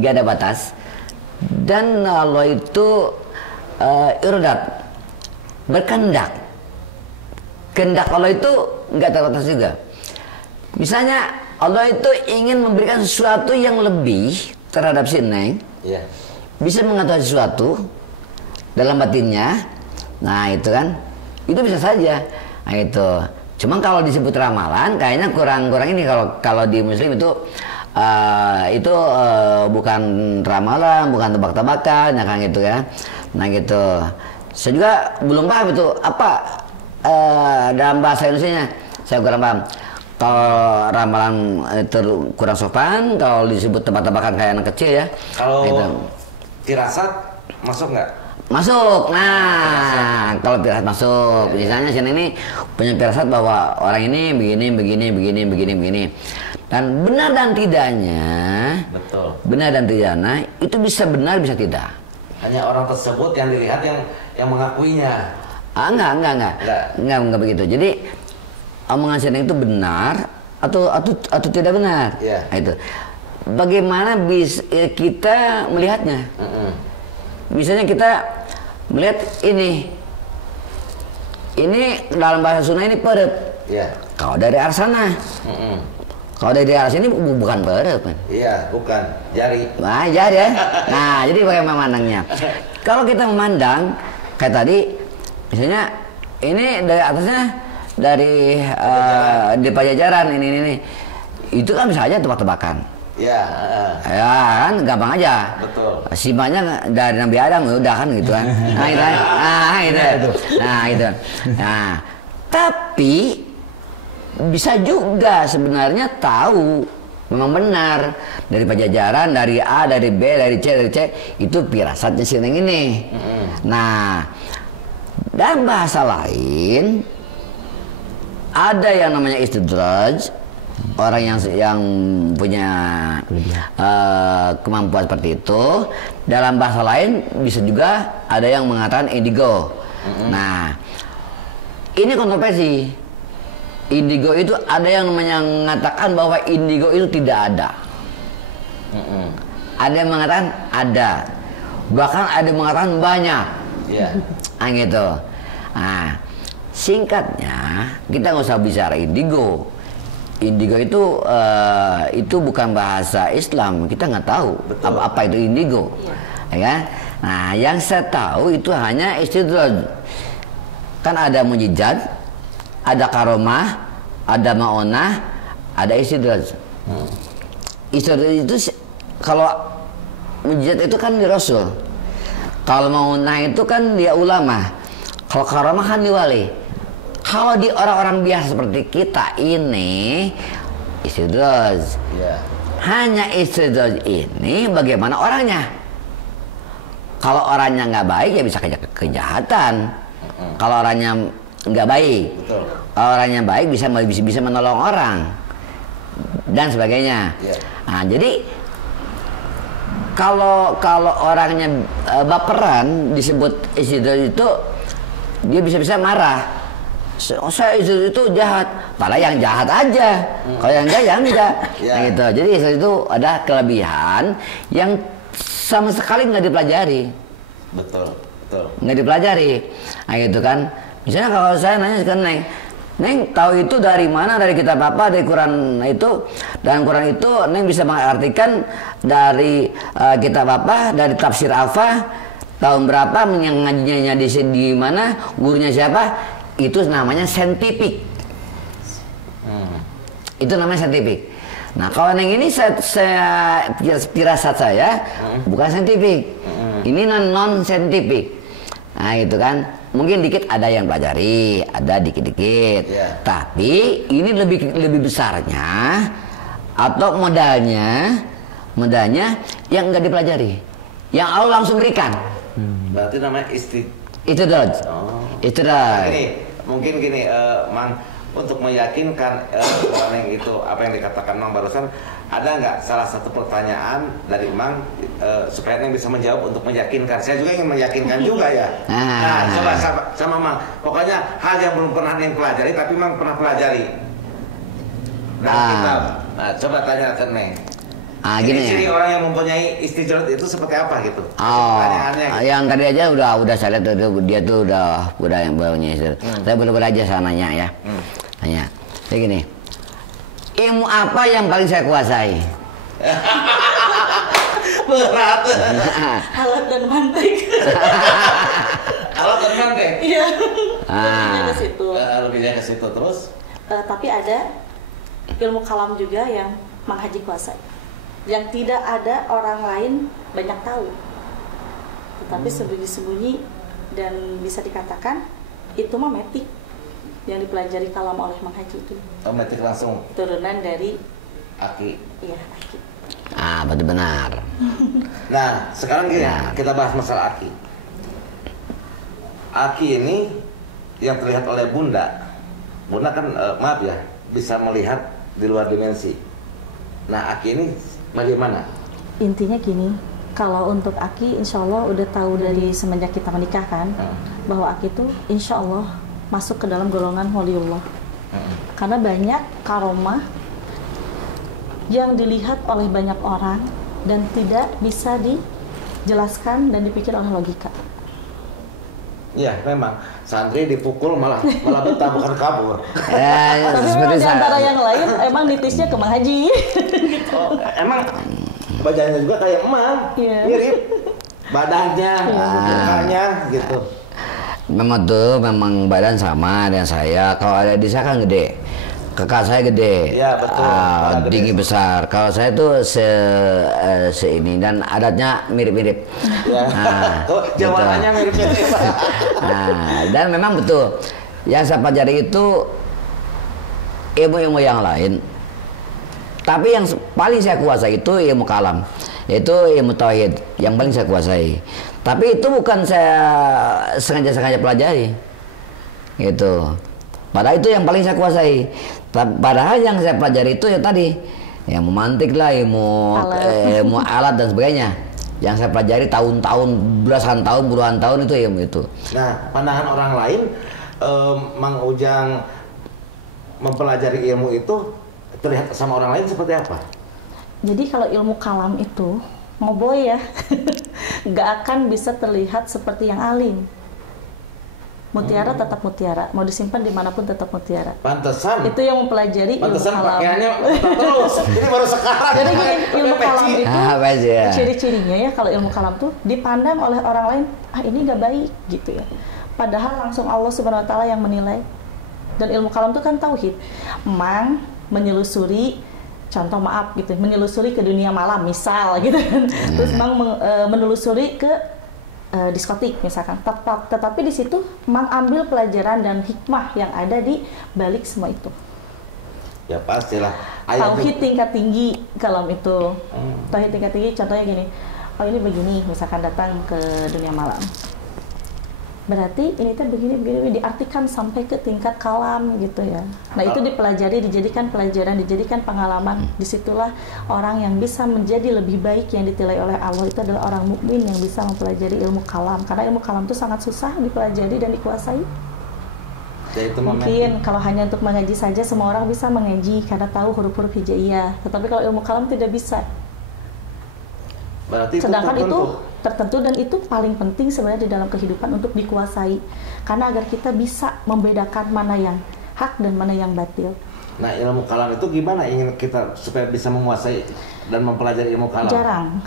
nggak ada batas. Dan Allah itu iradat, berkehendak. Kehendak Allah itu nggak terbatas juga. Misalnya Allah itu ingin memberikan sesuatu yang lebih terhadap si Neng, bisa mengetahui sesuatu dalam batinnya. Nah itu kan, itu bisa saja. Nah itu. Cuma kalau disebut ramalan, kayaknya kurang ini kalau di Muslim itu bukan ramalan, bukan tebak-tebakan, ya kan gitu ya. Nah gitu. Saya juga belum paham itu apa dalam bahasa Indonesianya. Saya kurang paham. Kalau ramalan itu kurang sopan, kalau disebut tebak-tebakan kayak anak kecil ya. Kalau gitu. Firasat masuk nggak? Masuk. Nah, kalau firasat masuk. Misalnya sini ini punya firasat bahwa orang ini begini. Dan benar dan tidaknya. Betul. Benar dan tidaknya itu bisa benar bisa tidak. Hanya orang tersebut yang dilihat yang mengakuinya. Enggak begitu. Jadi omongan sini itu benar atau tidak benar. Nah, itu. Bagaimana kita melihatnya? Misalnya kita melihat ini dalam bahasa Sunda ini perut. Kalau dari arah sana. Kalau dari arah sini bukan berep kan? Iya, bukan. Jari. Nah, jari ya. Nah, jadi bagaimana memandangnya? Kalau kita memandang kayak tadi, misalnya ini dari atasnya dari di Pajajaran ini, itu kan bisa aja tebak-tebakan. Ya. Ya kan, gampang aja. Betul. Simanya dari Nabi Adam udah kan gitu kan. Nah, itu. Nah, itu. Nah, tapi bisa juga sebenarnya tahu memang benar dari Pajajaran, dari A, dari B, dari C, itu firasatnya si Neng ini. Nah, dan bahasa lain ada yang namanya istidraj, orang yang punya kemampuan seperti itu. Dalam bahasa lain bisa juga ada yang mengatakan indigo. Nah, ini kontroversi. Indigo itu ada yang mengatakan bahwa indigo itu tidak ada. Ada yang mengatakan ada. Bahkan ada yang mengatakan banyak. Nah, gitu. Nah, singkatnya kita nggak usah bicara indigo. Indigo itu bukan bahasa Islam. Kita nggak tahu apa itu indigo. Ya kan? Nah, yang saya tahu itu hanya istidraj. Kan ada mujizat, ada karomah, ada maonah, ada istidraj. Istidraj itu kalau mujizat itu kan di Rasul. Kalau maonah itu kan dia ulama. Kalau karomah kan di wali. Kalau di orang-orang biasa seperti kita ini istidraj. Hanya istidraj ini bagaimana orangnya. Kalau orangnya nggak baik ya bisa kejahatan. Kalau orangnya nggak baik, kalau orangnya baik bisa menolong orang dan sebagainya. Nah, jadi kalau orangnya baperan disebut istidraj itu dia bisa marah. Saya itu jahat, padahal yang jahat aja. Kalau yang jahat ya enggak. Nah, gitu. Jadi itu ada kelebihan yang sama sekali nggak dipelajari. Betul. Nggak dipelajari. Nah, gitu kan. Misalnya kalau saya nanya ke Neng tahu itu dari mana? Dari kitab apa? Dari Quran itu. Dan Quran itu Neng bisa mengartikan dari kitab apa? Dari tafsir apa? Tahun berapa? Yang ngajinya di mana? Gurunya siapa? Itu namanya saintifik. Itu namanya saintifik. Nah, kalau Neng ini saya firasat saya bukan saintifik. Ini non saintifik. Nah, itu kan mungkin dikit ada yang pelajari, ada dikit-dikit. Tapi ini lebih besarnya atau modalnya yang enggak dipelajari, yang Allah langsung berikan. Berarti namanya istidraj. Istidraj. Mungkin gini, Mang, untuk meyakinkan orang yang itu apa yang dikatakan Mang barusan, ada nggak salah satu pertanyaan dari Mang supaya Neng bisa menjawab untuk meyakinkan? Saya juga ingin meyakinkan juga ya. Nah, coba sama Mang. Pokoknya hal yang belum pernah Neng pelajari tapi Mang pernah pelajari dalam kitab. Nah, coba tanya ke Neng. Ciri orang yang mempunyai istidraj itu seperti apa gitu? Pertanyaannya. Yang tadi aja udah saya lihat dia tuh udah yang punya istidraj. Saya bener-bener aja saya nanya ya. Tanya. Kayak gini. Ilmu apa yang paling saya kuasai? Berat. Alat dan mantek. Alat dan mantek. Iya. Lebihnya ke situ. Lebihnya ke situ terus. Tapi ada ilmu kalam juga yang Mang Haji kuasai, yang tidak ada orang lain banyak tahu, tetapi sembunyi-sembunyi dan bisa dikatakan itu mah metik yang dipelajari kalam oleh Mang Haji itu. Metik langsung. Turunan dari Aki. Iya, Aki. Betul benar. Nah, sekarang gini, kita bahas masalah Aki. Aki ini yang terlihat oleh Bunda. Bunda kan maaf ya, bisa melihat di luar dimensi. Nah, Aki ini bagaimana? Intinya gini, kalau untuk Aki insya Allah udah tahu dari semenjak kita menikah kan, bahwa Aki itu insya Allah masuk ke dalam golongan waliullah. Karena banyak karomah yang dilihat oleh banyak orang dan tidak bisa dijelaskan dan dipikir oleh logika. Ya, memang santri dipukul malah betah bukan kabur. Ya, Tapi memang di antara yang lain emang nitisnya ke Mang Haji. Oh, emang badannya juga kayak Emang, Iya. mirip badannya, mukanya gitu. Memang tuh, memang badan sama dengan saya. Kalau ada di saya kan gede, kakak saya gede, Iya, betul. Kakak tinggi gede. besar. Kalau saya tuh se ini dan adatnya mirip-mirip. Ya. Oh, jawabannya mirip-mirip. Nah, dan memang betul. Yang saya pelajari itu ilmu-ilmu yang lain. Tapi yang paling saya kuasai itu ilmu kalam, yaitu ilmu tauhid yang paling saya kuasai. Tapi itu bukan saya sengaja pelajari, gitu. Padahal itu yang paling saya kuasai. Padahal yang saya pelajari itu ya tadi, yang memantik lah, ilmu alat dan sebagainya. Yang saya pelajari tahun-tahun, belasan tahun, puluhan tahun itu ilmu itu. Nah, pandangan orang lain, Mang Ujang mempelajari ilmu itu terlihat sama orang lain seperti apa? Jadi kalau ilmu kalam itu ngoboy ya, nggak akan bisa terlihat seperti yang alim. Mutiara tetap mutiara, mau disimpan dimanapun tetap mutiara. Pantesan. Itu yang mempelajari ilmu Pantesan kalam. pakaiannya terus. Ini baru sekarang. Jadi gini, ilmu kalam itu Peci ya. ciri-cirinya ya, kalau ilmu kalam tuh dipandang oleh orang lain, ini nggak baik gitu ya. Padahal langsung Allah Subhanahu Wa Taala yang menilai. Dan ilmu kalam itu kan tauhid. Mang menyelusuri, contoh maaf gitu, menelusuri ke dunia malam misal gitu kan. Terus Mang menelusuri ke diskotik misalkan. Tetapi di situ Mang ambil pelajaran dan hikmah yang ada di balik semua itu. Ya pastilah. Tauhid tingkat tinggi kalam itu. Tauhid tingkat tinggi contohnya gini. Oh ini begini, misalkan datang ke dunia malam. Berarti ini tuh begini diartikan sampai ke tingkat kalam gitu ya. Nah itu dipelajari, dijadikan pelajaran, dijadikan pengalaman. Disitulah orang yang bisa menjadi lebih baik yang ditilai oleh Allah itu adalah orang mukmin yang bisa mempelajari ilmu kalam. Karena ilmu kalam itu sangat susah dipelajari dan dikuasai. Ya, itu Mungkin kalau hanya untuk mengaji saja semua orang bisa mengaji karena tahu huruf-huruf hijaiyah. Tetapi kalau ilmu kalam tidak bisa. Berarti Sedangkan itu itu tertentu dan itu paling penting sebenarnya di dalam kehidupan untuk dikuasai. Karena agar kita bisa membedakan mana yang hak dan mana yang batil. Nah, ilmu kalam itu gimana ingin kita supaya bisa menguasai dan mempelajari ilmu kalam? Jarang.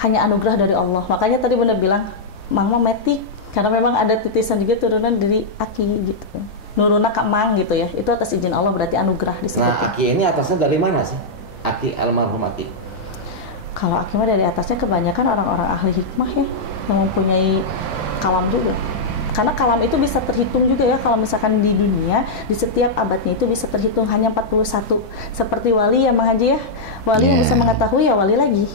Hanya anugerah dari Allah. Makanya tadi Bunda bilang, Mang metik karena memang ada titisan juga turunan dari Aki gitu. Nuruna Kak Mang gitu ya. Itu atas izin Allah berarti anugerah disebut. Nah, Aki ini atasnya dari mana sih? Aki, almarhum Aki. Kalau Aki mah dari atasnya kebanyakan orang-orang ahli hikmah ya, yang mempunyai kalam juga. Karena kalam itu bisa terhitung juga ya, kalau misalkan di dunia, di setiap abadnya itu bisa terhitung hanya 41. Seperti wali ya Mang Haji ya, wali yang bisa mengetahui ya wali lagi.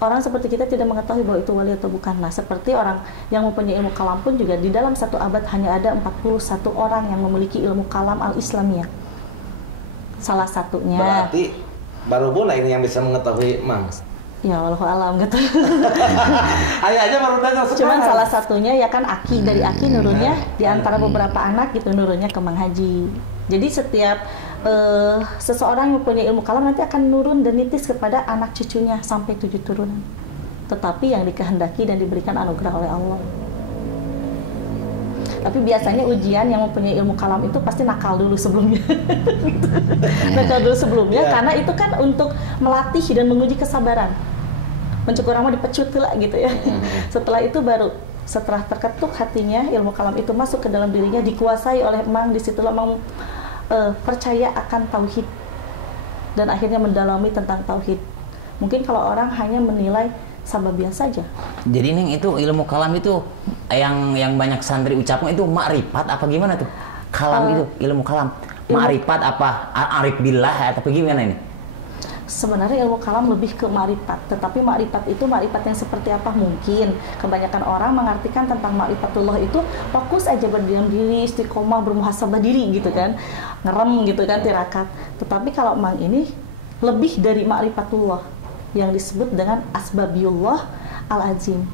Orang seperti kita tidak mengetahui bahwa itu wali atau bukan. Nah, seperti orang yang mempunyai ilmu kalam pun juga di dalam satu abad hanya ada 41 orang yang memiliki ilmu kalam al-Islamiyah. Salah satunya. Berarti baru Bunda ini yang bisa mengetahui Mang. Ya wallahu alam gitu. Ayo aja baru dengar sekarang. Cuman salah satunya ya kan Aki, dari Aki nurunnya di antara beberapa anak gitu nurunnya ke Mang Haji. Jadi setiap seseorang yang punya ilmu kalam nanti akan nurun dan nitis kepada anak cucunya sampai 7 turunan. Tetapi yang dikehendaki dan diberikan anugerah oleh Allah. Tapi biasanya ujian yang mempunyai ilmu kalam itu pasti nakal dulu sebelumnya. Nakal dulu sebelumnya karena itu kan untuk melatih dan menguji kesabaran. Mencukur rambut dipecut lah gitu ya. Setelah itu baru setelah terketuk hatinya ilmu kalam itu masuk ke dalam dirinya, dikuasai oleh Mang, disitulah Mang percaya akan tauhid dan akhirnya mendalami tentang tauhid. Mungkin kalau orang hanya menilai sababian saja. Jadi Neng itu ilmu kalam itu yang banyak santri ucapkan itu makrifat apa gimana tuh? Kalam itu ilmu kalam. Makrifat apa? Arif billah atau gimana ini? Sebenarnya ilmu kalam lebih ke makrifat, tetapi makrifat itu makrifat yang seperti apa? Mungkin kebanyakan orang mengartikan tentang makrifatullah itu fokus aja berdiam diri, istiqomah, bermuhasabah diri gitu kan, ngerem gitu kan, tirakat. Tetapi kalau Mang ini lebih dari makrifatullah yang disebut dengan asbabiullah al-azim,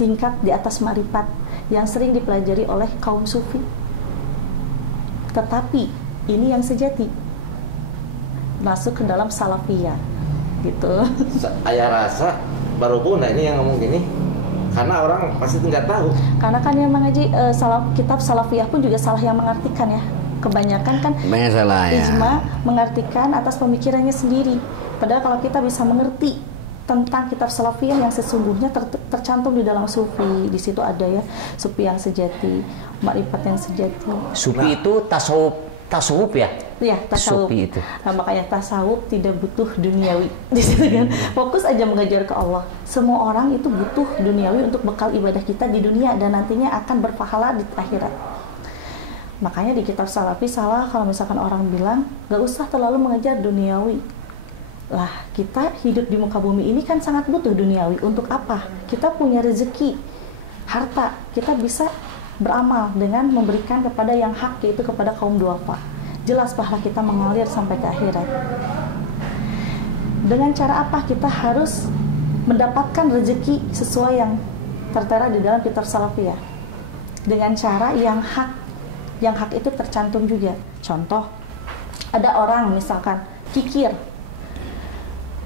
tingkat di atas makrifat yang sering dipelajari oleh kaum sufi. Tetapi ini yang sejati masuk ke dalam salafiyah gitu. Saya rasa baru Bunda ini yang ngomong gini Karena orang pasti nggak tahu. Karena kan yang mengaji kitab salafiyah pun juga salah yang mengartikan ya. Kebanyakan kan banyak salah ya. ijma mengartikan atas pemikirannya sendiri. Padahal kalau kita bisa mengerti tentang kitab salafiyah yang sesungguhnya tercantum di dalam sufi, di situ ada ya sufi yang sejati, makrifat yang sejati. Sufi itu tasawuf ya? Iya, tasawuf. Sufi itu. Nah, makanya tasawuf tidak butuh duniawi di situ kan. Fokus aja mengejar ke Allah. Semua orang itu butuh duniawi untuk bekal ibadah kita di dunia dan nantinya akan berpahala di akhirat. Makanya di kitab salafi salah kalau misalkan orang bilang gak usah terlalu mengejar duniawi. Lah, kita hidup di muka bumi ini kan sangat butuh duniawi. Untuk apa? Kita punya rezeki, harta. Kita bisa beramal dengan memberikan kepada yang hak, yaitu kepada kaum duafa. Jelas pahala kita mengalir sampai ke akhirat. Dengan cara apa kita harus mendapatkan rezeki sesuai yang tertera di dalam kitab salafiyah? Dengan cara yang hak. Yang hak itu tercantum juga. Contoh, ada orang misalkan kikir,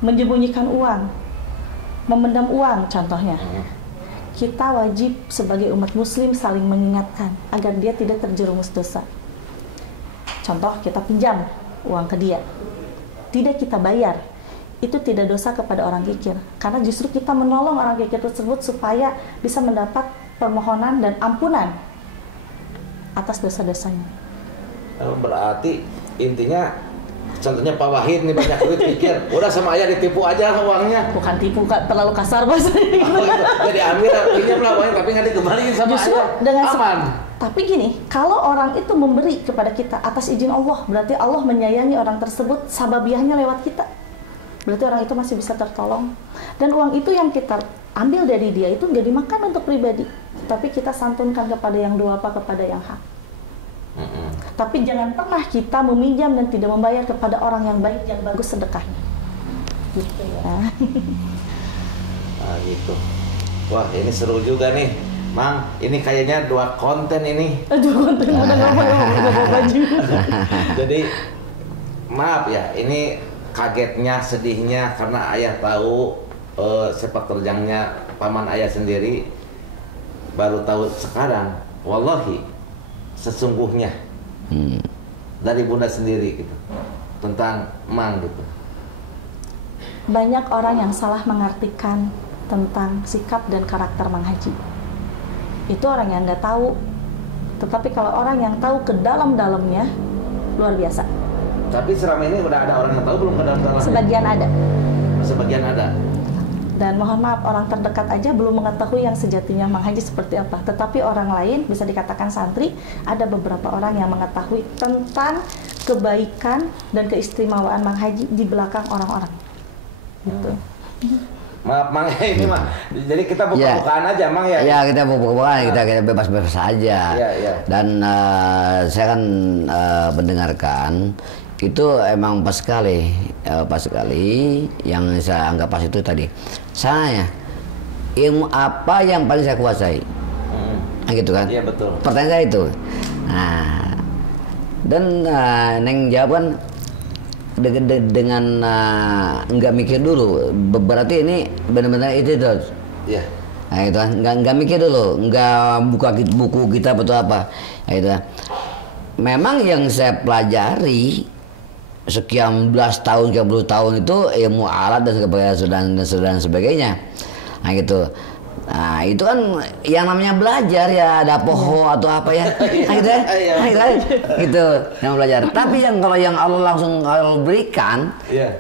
menyembunyikan uang, memendam uang contohnya. Kita wajib sebagai umat muslim saling mengingatkan agar dia tidak terjerumus dosa. Contoh, kita pinjam uang ke dia, tidak kita bayar, itu tidak dosa kepada orang kikir, karena justru kita menolong orang kikir tersebut supaya bisa mendapat permohonan dan ampunan atas dosa-dosanya. Berarti intinya, contohnya Pak Wahid nih banyak duit pikir, udah sama ayah ditipu aja uangnya. Bukan tipu, terlalu kasar bahasanya. Oh, gitu. Jadi ambil pinjam lah uangnya tapi nggak dikembaliin sama Justru ayah. dengan Aman. Tapi gini, kalau orang itu memberi kepada kita atas izin Allah, berarti Allah menyayangi orang tersebut, sababiahnya lewat kita. Berarti orang itu masih bisa tertolong. Dan uang itu yang kita ambil dari dia itu nggak dimakan untuk pribadi, tapi kita santunkan kepada yang duafa, kepada yang hak. Tapi jangan pernah kita meminjam dan tidak membayar kepada orang yang baik, yang bagus sedekahnya. Gitu ya. Nah gitu. Wah ini seru juga nih, Mang. Ini kayaknya 2 konten ini. Aduh, konten udah nggak mau baju. Jadi maaf ya, ini kagetnya, sedihnya karena ayah tahu sepak terjangnya paman ayah sendiri. Baru tahu sekarang, wallahi sesungguhnya dari bunda sendiri gitu tentang Mang gitu. Banyak orang yang salah mengartikan tentang sikap dan karakter Mang Haji. Itu orang yang nggak tahu. Tetapi kalau orang yang tahu ke dalam-dalamnya, luar biasa. Tapi selama ini udah ada orang yang tahu belum ke dalam-dalamnya? Sebagian ada. Sebagian ada. Dan mohon maaf, orang terdekat aja belum mengetahui yang sejatinya Mang Haji seperti apa. Tetapi orang lain, bisa dikatakan santri, ada beberapa orang yang mengetahui tentang kebaikan dan keistimewaan Mang Haji di belakang orang-orang. Gitu. Maaf Mang, ini Mang. Jadi kita buka-bukaan aja Mang ya? Ya, kita buka-bukaan, kita bebas-bebas aja. Dan saya kan mendengarkan, itu emang pas sekali yang saya anggap pas itu tadi. Saya ilmu apa yang paling saya kuasai? Nah, gitu kan? Iya betul. Pertanyaan saya itu. Nah, dan Neng jawab kan dengan nggak mikir dulu. Berarti ini benar-benar itu tuh. Iya. Nah, itu kan nggak mikir dulu, nggak buka buku kita betul apa. Nah, itu kan. Memang yang saya pelajari sekian belas tahun, 30 tahun itu ilmu alat dan sebagainya. Nah gitu. Nah itu kan yang namanya belajar ya, ada poho atau apa ya. Nah gitu ya. Gitu yang belajar. Tapi yang kalau yang Allah langsung Allah berikan,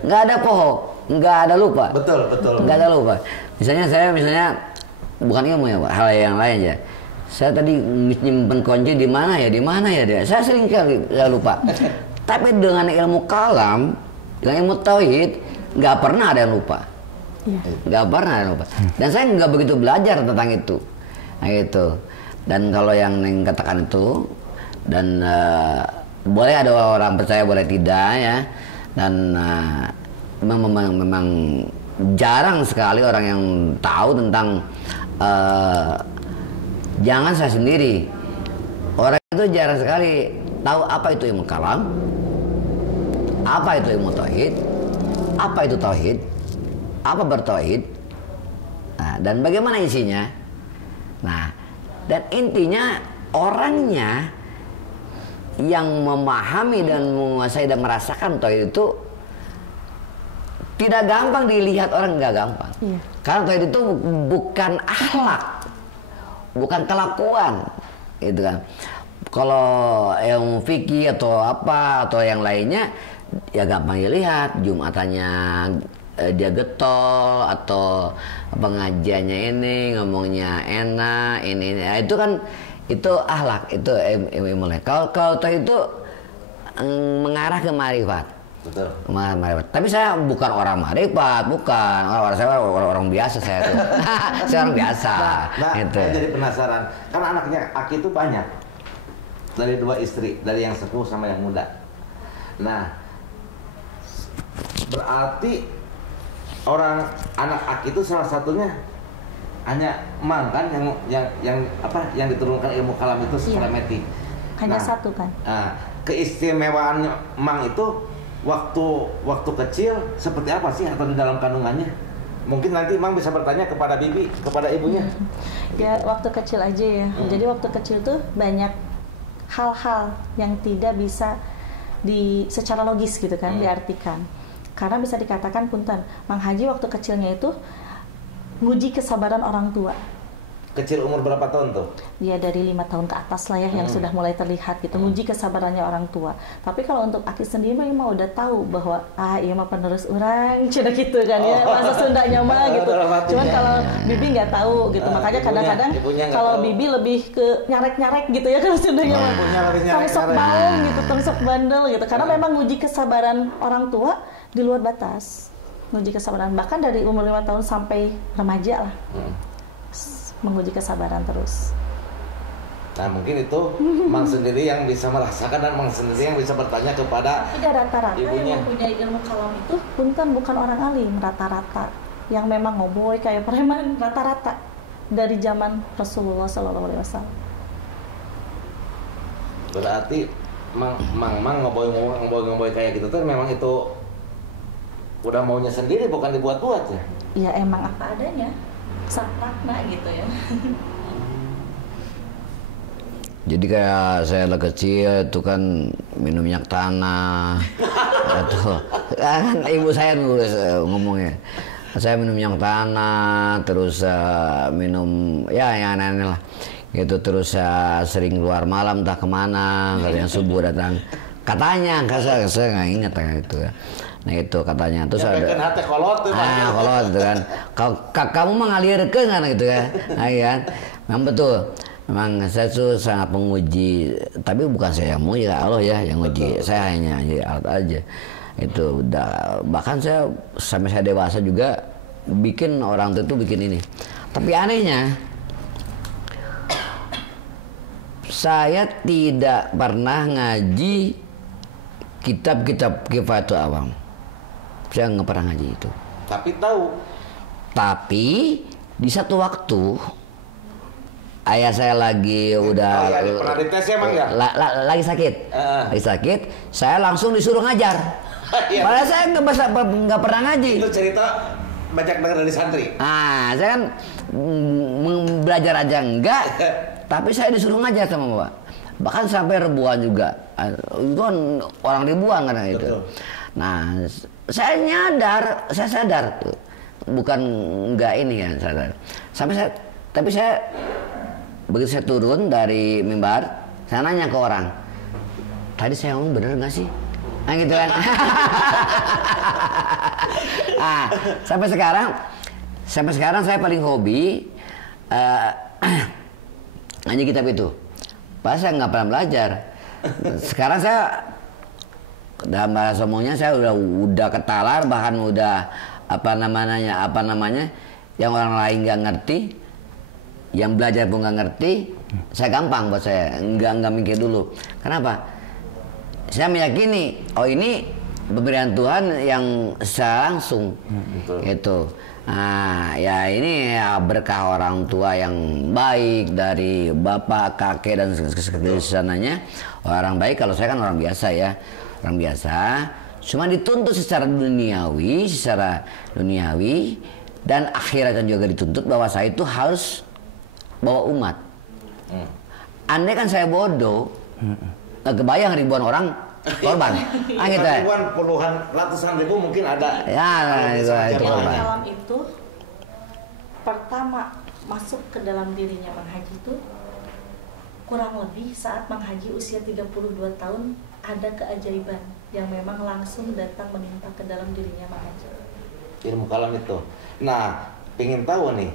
nggak ada poho, nggak ada lupa. Betul. Nggak ada lupa. Misalnya bukan ilmu ya Pak, hal yang lain ya. Saya tadi nyimpen kunci di mana ya dia. Saya sering kali lupa. Tapi dengan ilmu kalam, dengan ilmu tauhid, nggak pernah ada yang lupa. Nggak pernah ada yang lupa. Dan saya nggak begitu belajar tentang itu. Nah itu. Dan kalau yang Neng katakan itu, dan boleh ada orang percaya, boleh tidak ya. Dan memang jarang sekali orang yang tahu tentang jangan saya sendiri. Orang itu jarang sekali tahu apa itu ilmu kalam, apa itu ilmu tauhid, apa itu tauhid, apa bertauhid, nah, dan bagaimana isinya. Nah, dan intinya orangnya yang memahami dan menguasai dan merasakan tauhid itu tidak gampang dilihat orang, nggak gampang. Iya. Karena tauhid itu bukan akhlak, bukan kelakuan, gitu kan. Kalau yang fikih atau apa atau yang lainnya ya gampang dilihat, jumatannya dia getol atau pengajiannya ini ngomongnya enak ini. Nah, itu kan itu akhlak, itu ilmu. Kalau tauhid itu mengarah ke marifat. Betul. Marifat. Tapi saya bukan orang marifat, bukan. Saya orang biasa saya tuh. Saya orang biasa. Nah, gitu. saya jadi penasaran. Kan anaknya Aki itu banyak. Dari 2 istri, dari yang sepuh sama yang muda. Nah, berarti orang anak Aki itu salah satunya hanya Mang kan yang diturunkan ilmu kalam itu secara meti. Hanya satu kan. Nah, keistimewaan Mang itu waktu kecil seperti apa sih atau di dalam kandungannya? Mungkin nanti Mang bisa bertanya kepada bibi, kepada ibunya. Ya waktu kecil aja ya. Jadi waktu kecil tuh banyak hal-hal yang tidak bisa secara logis gitu kan diartikan. Karena bisa dikatakan punten, Mang Haji waktu kecilnya itu nguji kesabaran orang tua. Kecil umur berapa tahun tuh? Dia dari 5 tahun ke atas lah ya, yang sudah mulai terlihat gitu, nguji kesabarannya orang tua. Tapi kalau untuk Aki sendiri mah udah tahu bahwa iya mah penerus orang, cina gitu kan ya, bahasa Sundanya mah gitu. Cuman kalau Bibi nggak tahu gitu, makanya kadang-kadang kalau Bibi lebih ke nyarek-nyarek gitu ya kalau Sundanya mah. Tongsok balong gitu, tongsok bandel gitu. Karena memang nguji kesabaran orang tua di luar batas. Nguji kesabaran bahkan dari umur 5 tahun sampai remaja lah. Menguji kesabaran terus. Nah mungkin itu Mang sendiri yang bisa merasakan dan Mang sendiri yang bisa bertanya kepada Tapi rata-rata ibunya. yang punya ilmu kalam itu punten bukan orang alim, rata-rata yang memang ngoboy kayak preman, rata-rata dari zaman Rasulullah SAW. Berarti Mang ngoboy kayak gitu tuh memang itu udah maunya sendiri, bukan dibuat-buat ya? Ya emang apa adanya. Saprakna gitu ya. Jadi kayak saya lagi kecil itu kan minum minyak tanah atau kan ibu saya nulis ngomongnya saya minum minyak tanah terus minum ya yang aneh-aneh lah gitu terus sering keluar malam entah kemana kalian subuh datang katanya saya nggak ingat kayak gitu ya. Nah itu katanya terus ya, ada hati kolot tuh kolot gitu kan kamu mengalirkan kan gitu ya nah, kan memang betul memang saya tuh sangat menguji tapi bukan saya yang menguji Allah ya yang menguji saya hanya alat aja itu udah bahkan saya sampai saya dewasa juga bikin orang itu bikin ini tapi anehnya saya tidak pernah ngaji kitab-kitab Kifayatul Awam. Saya nggak pernah ngaji itu. Tapi tahu. Tapi di satu waktu ayah saya lagi udah pernah dites ya Mang ya? Lagi sakit. Lagi sakit, saya langsung disuruh ngajar. Padahal saya nggak pernah ngaji. Itu cerita banyak dengar dari santri. Saya kan belajar aja enggak, tapi saya disuruh ngajar sama Bapak. Bahkan sampai ribuan juga. Itu kan orang ribuan kan itu. Betul. Nah, saya sadar tuh. Bukan enggak ini kan sadar. Tapi saya begitu saya turun dari mimbar, saya nanya ke orang. Tadi saya ngomong bener enggak sih? Nah gitu kan. Sampai sekarang saya paling hobi ngaji kitab itu. Pas saya nggak pernah belajar. Sekarang saya dalam bahasa omongnya saya udah ketalar bahkan udah apa namanya yang orang lain nggak ngerti, yang belajar pun nggak ngerti, saya gampang buat saya nggak mikir dulu. Kenapa? Saya meyakini ini pemberian Tuhan yang secara langsung gitu. Nah, ya ini ya berkah orang tua yang baik dari bapak, kakek dan sesananya orang baik. Kalau saya kan orang biasa ya, orang biasa. Cuma dituntut secara duniawi dan akhirat juga dituntut bahwa saya itu harus bawa umat. Andai kan saya bodoh, nggak kebayang ribuan orang korban. Gitu. Ribuan, puluhan, ratusan ribu mungkin ada. Ya, itu korban. Dalam itu pertama masuk ke dalam dirinya Mang Haji itu kurang lebih saat Mang Haji usia 32 tahun ada keajaiban yang memang langsung datang menimpa ke dalam dirinya Mang Haji. Ilmu kalam itu. Nah, pengen tahu nih,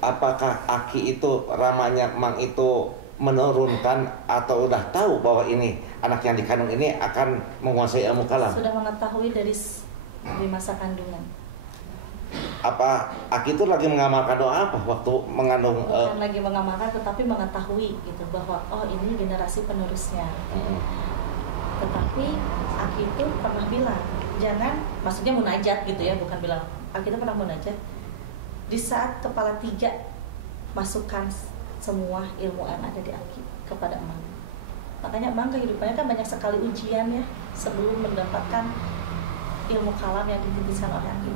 apakah Aki itu ramanya Mang itu menurunkan atau udah tahu bahwa ini anak yang dikandung ini akan menguasai ilmu kalam? Sudah mengetahui dari masa kandungan. Apa Aki itu lagi mengamalkan doa apa waktu mengandung? Bukan lagi mengamalkan, tetapi mengetahui gitu bahwa oh ini generasi penerusnya. Tetapi Aki itu pernah bilang jangan, maksudnya munajat gitu ya, bukan bilang. Aki itu pernah munajat di saat kepala 3 masukkan semua ilmu yang ada di Aki kepada Emang. Makanya Emang kehidupannya kan banyak sekali ujian ya sebelum mendapatkan ilmu kalam yang dititipkan oleh Aki.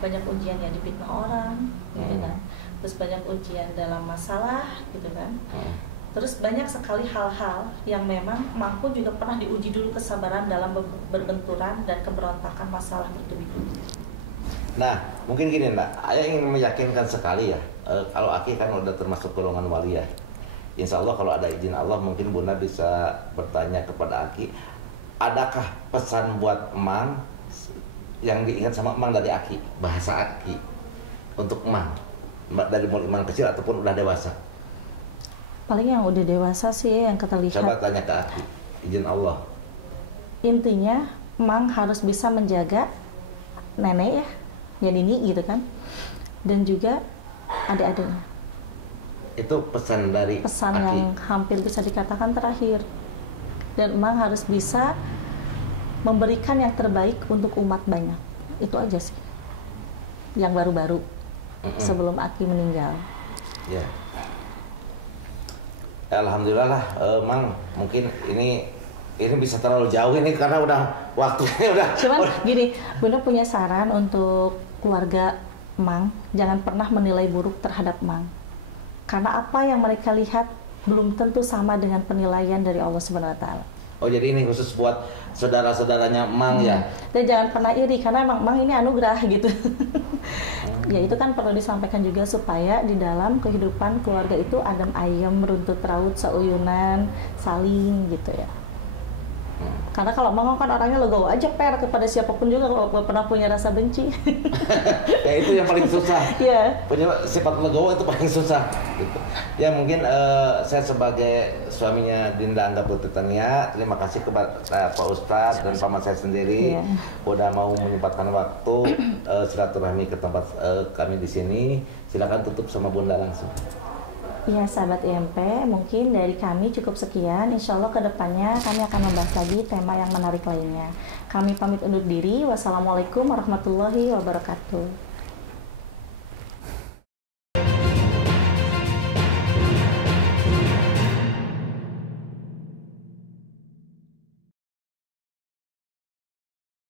Banyak ujian yang difitnah orang, gitu kan. Terus banyak ujian dalam masalah, gitu kan. Terus banyak sekali hal-hal yang memang Emang pun juga pernah diuji dulu kesabaran dalam berbenturan dan keberontakan masalah bertubi-tubi. Nah, mungkin gini Mbak, Ayah ingin meyakinkan sekali ya, kalau Aki kan udah termasuk golongan wali ya. Insya Allah kalau ada izin Allah mungkin Bunda bisa bertanya kepada Aki, adakah pesan buat Emang yang diingat sama Emang dari Aki, bahasa Aki untuk Emang, dari mulai Emang kecil ataupun udah dewasa? Paling yang udah dewasa sih yang kita lihat. Coba tanya ke Aki, izin Allah. Intinya Emang harus bisa menjaga nenek ya, ya Nini gitu kan, dan juga adik-adiknya. Itu pesan dari Pesan Aki. yang hampir bisa dikatakan terakhir. Dan Emang harus bisa memberikan yang terbaik untuk umat banyak. Itu aja sih yang baru-baru sebelum Aki meninggal. Ya. Alhamdulillah lah, Mang. Mungkin ini bisa terlalu jauh ini karena udah waktunya udah. Cuman gini, Bunda punya saran untuk keluarga Mang, jangan pernah menilai buruk terhadap Mang. Karena apa yang mereka lihat belum tentu sama dengan penilaian dari Allah Subhanahu wa taala. Oh, jadi ini khusus buat saudara-saudaranya Mang ya. Dan jangan pernah iri karena emang Mang ini anugerah gitu. Ya itu kan perlu disampaikan juga supaya di dalam kehidupan keluarga itu adem ayem, runtut raut, seuyunan, saling gitu ya. Karena kalau Mang kan orangnya legowo aja kepada siapapun juga, kalau pernah punya rasa benci. Ya itu yang paling susah. Iya. Punya sifat legowo itu paling susah. Gitu. Ya mungkin saya sebagai suaminya Dinda Angga Putri Tania, terima kasih kepada Pak Ustadz dan paman saya sendiri udah mau menyempatkan waktu silaturahmi ke tempat kami di sini. Silakan tutup sama Bunda langsung. Ya sahabat IMP, mungkin dari kami cukup sekian. Insya Allah kedepannya kami akan membahas lagi tema yang menarik lainnya. Kami pamit undur diri. Wassalamualaikum warahmatullahi wabarakatuh.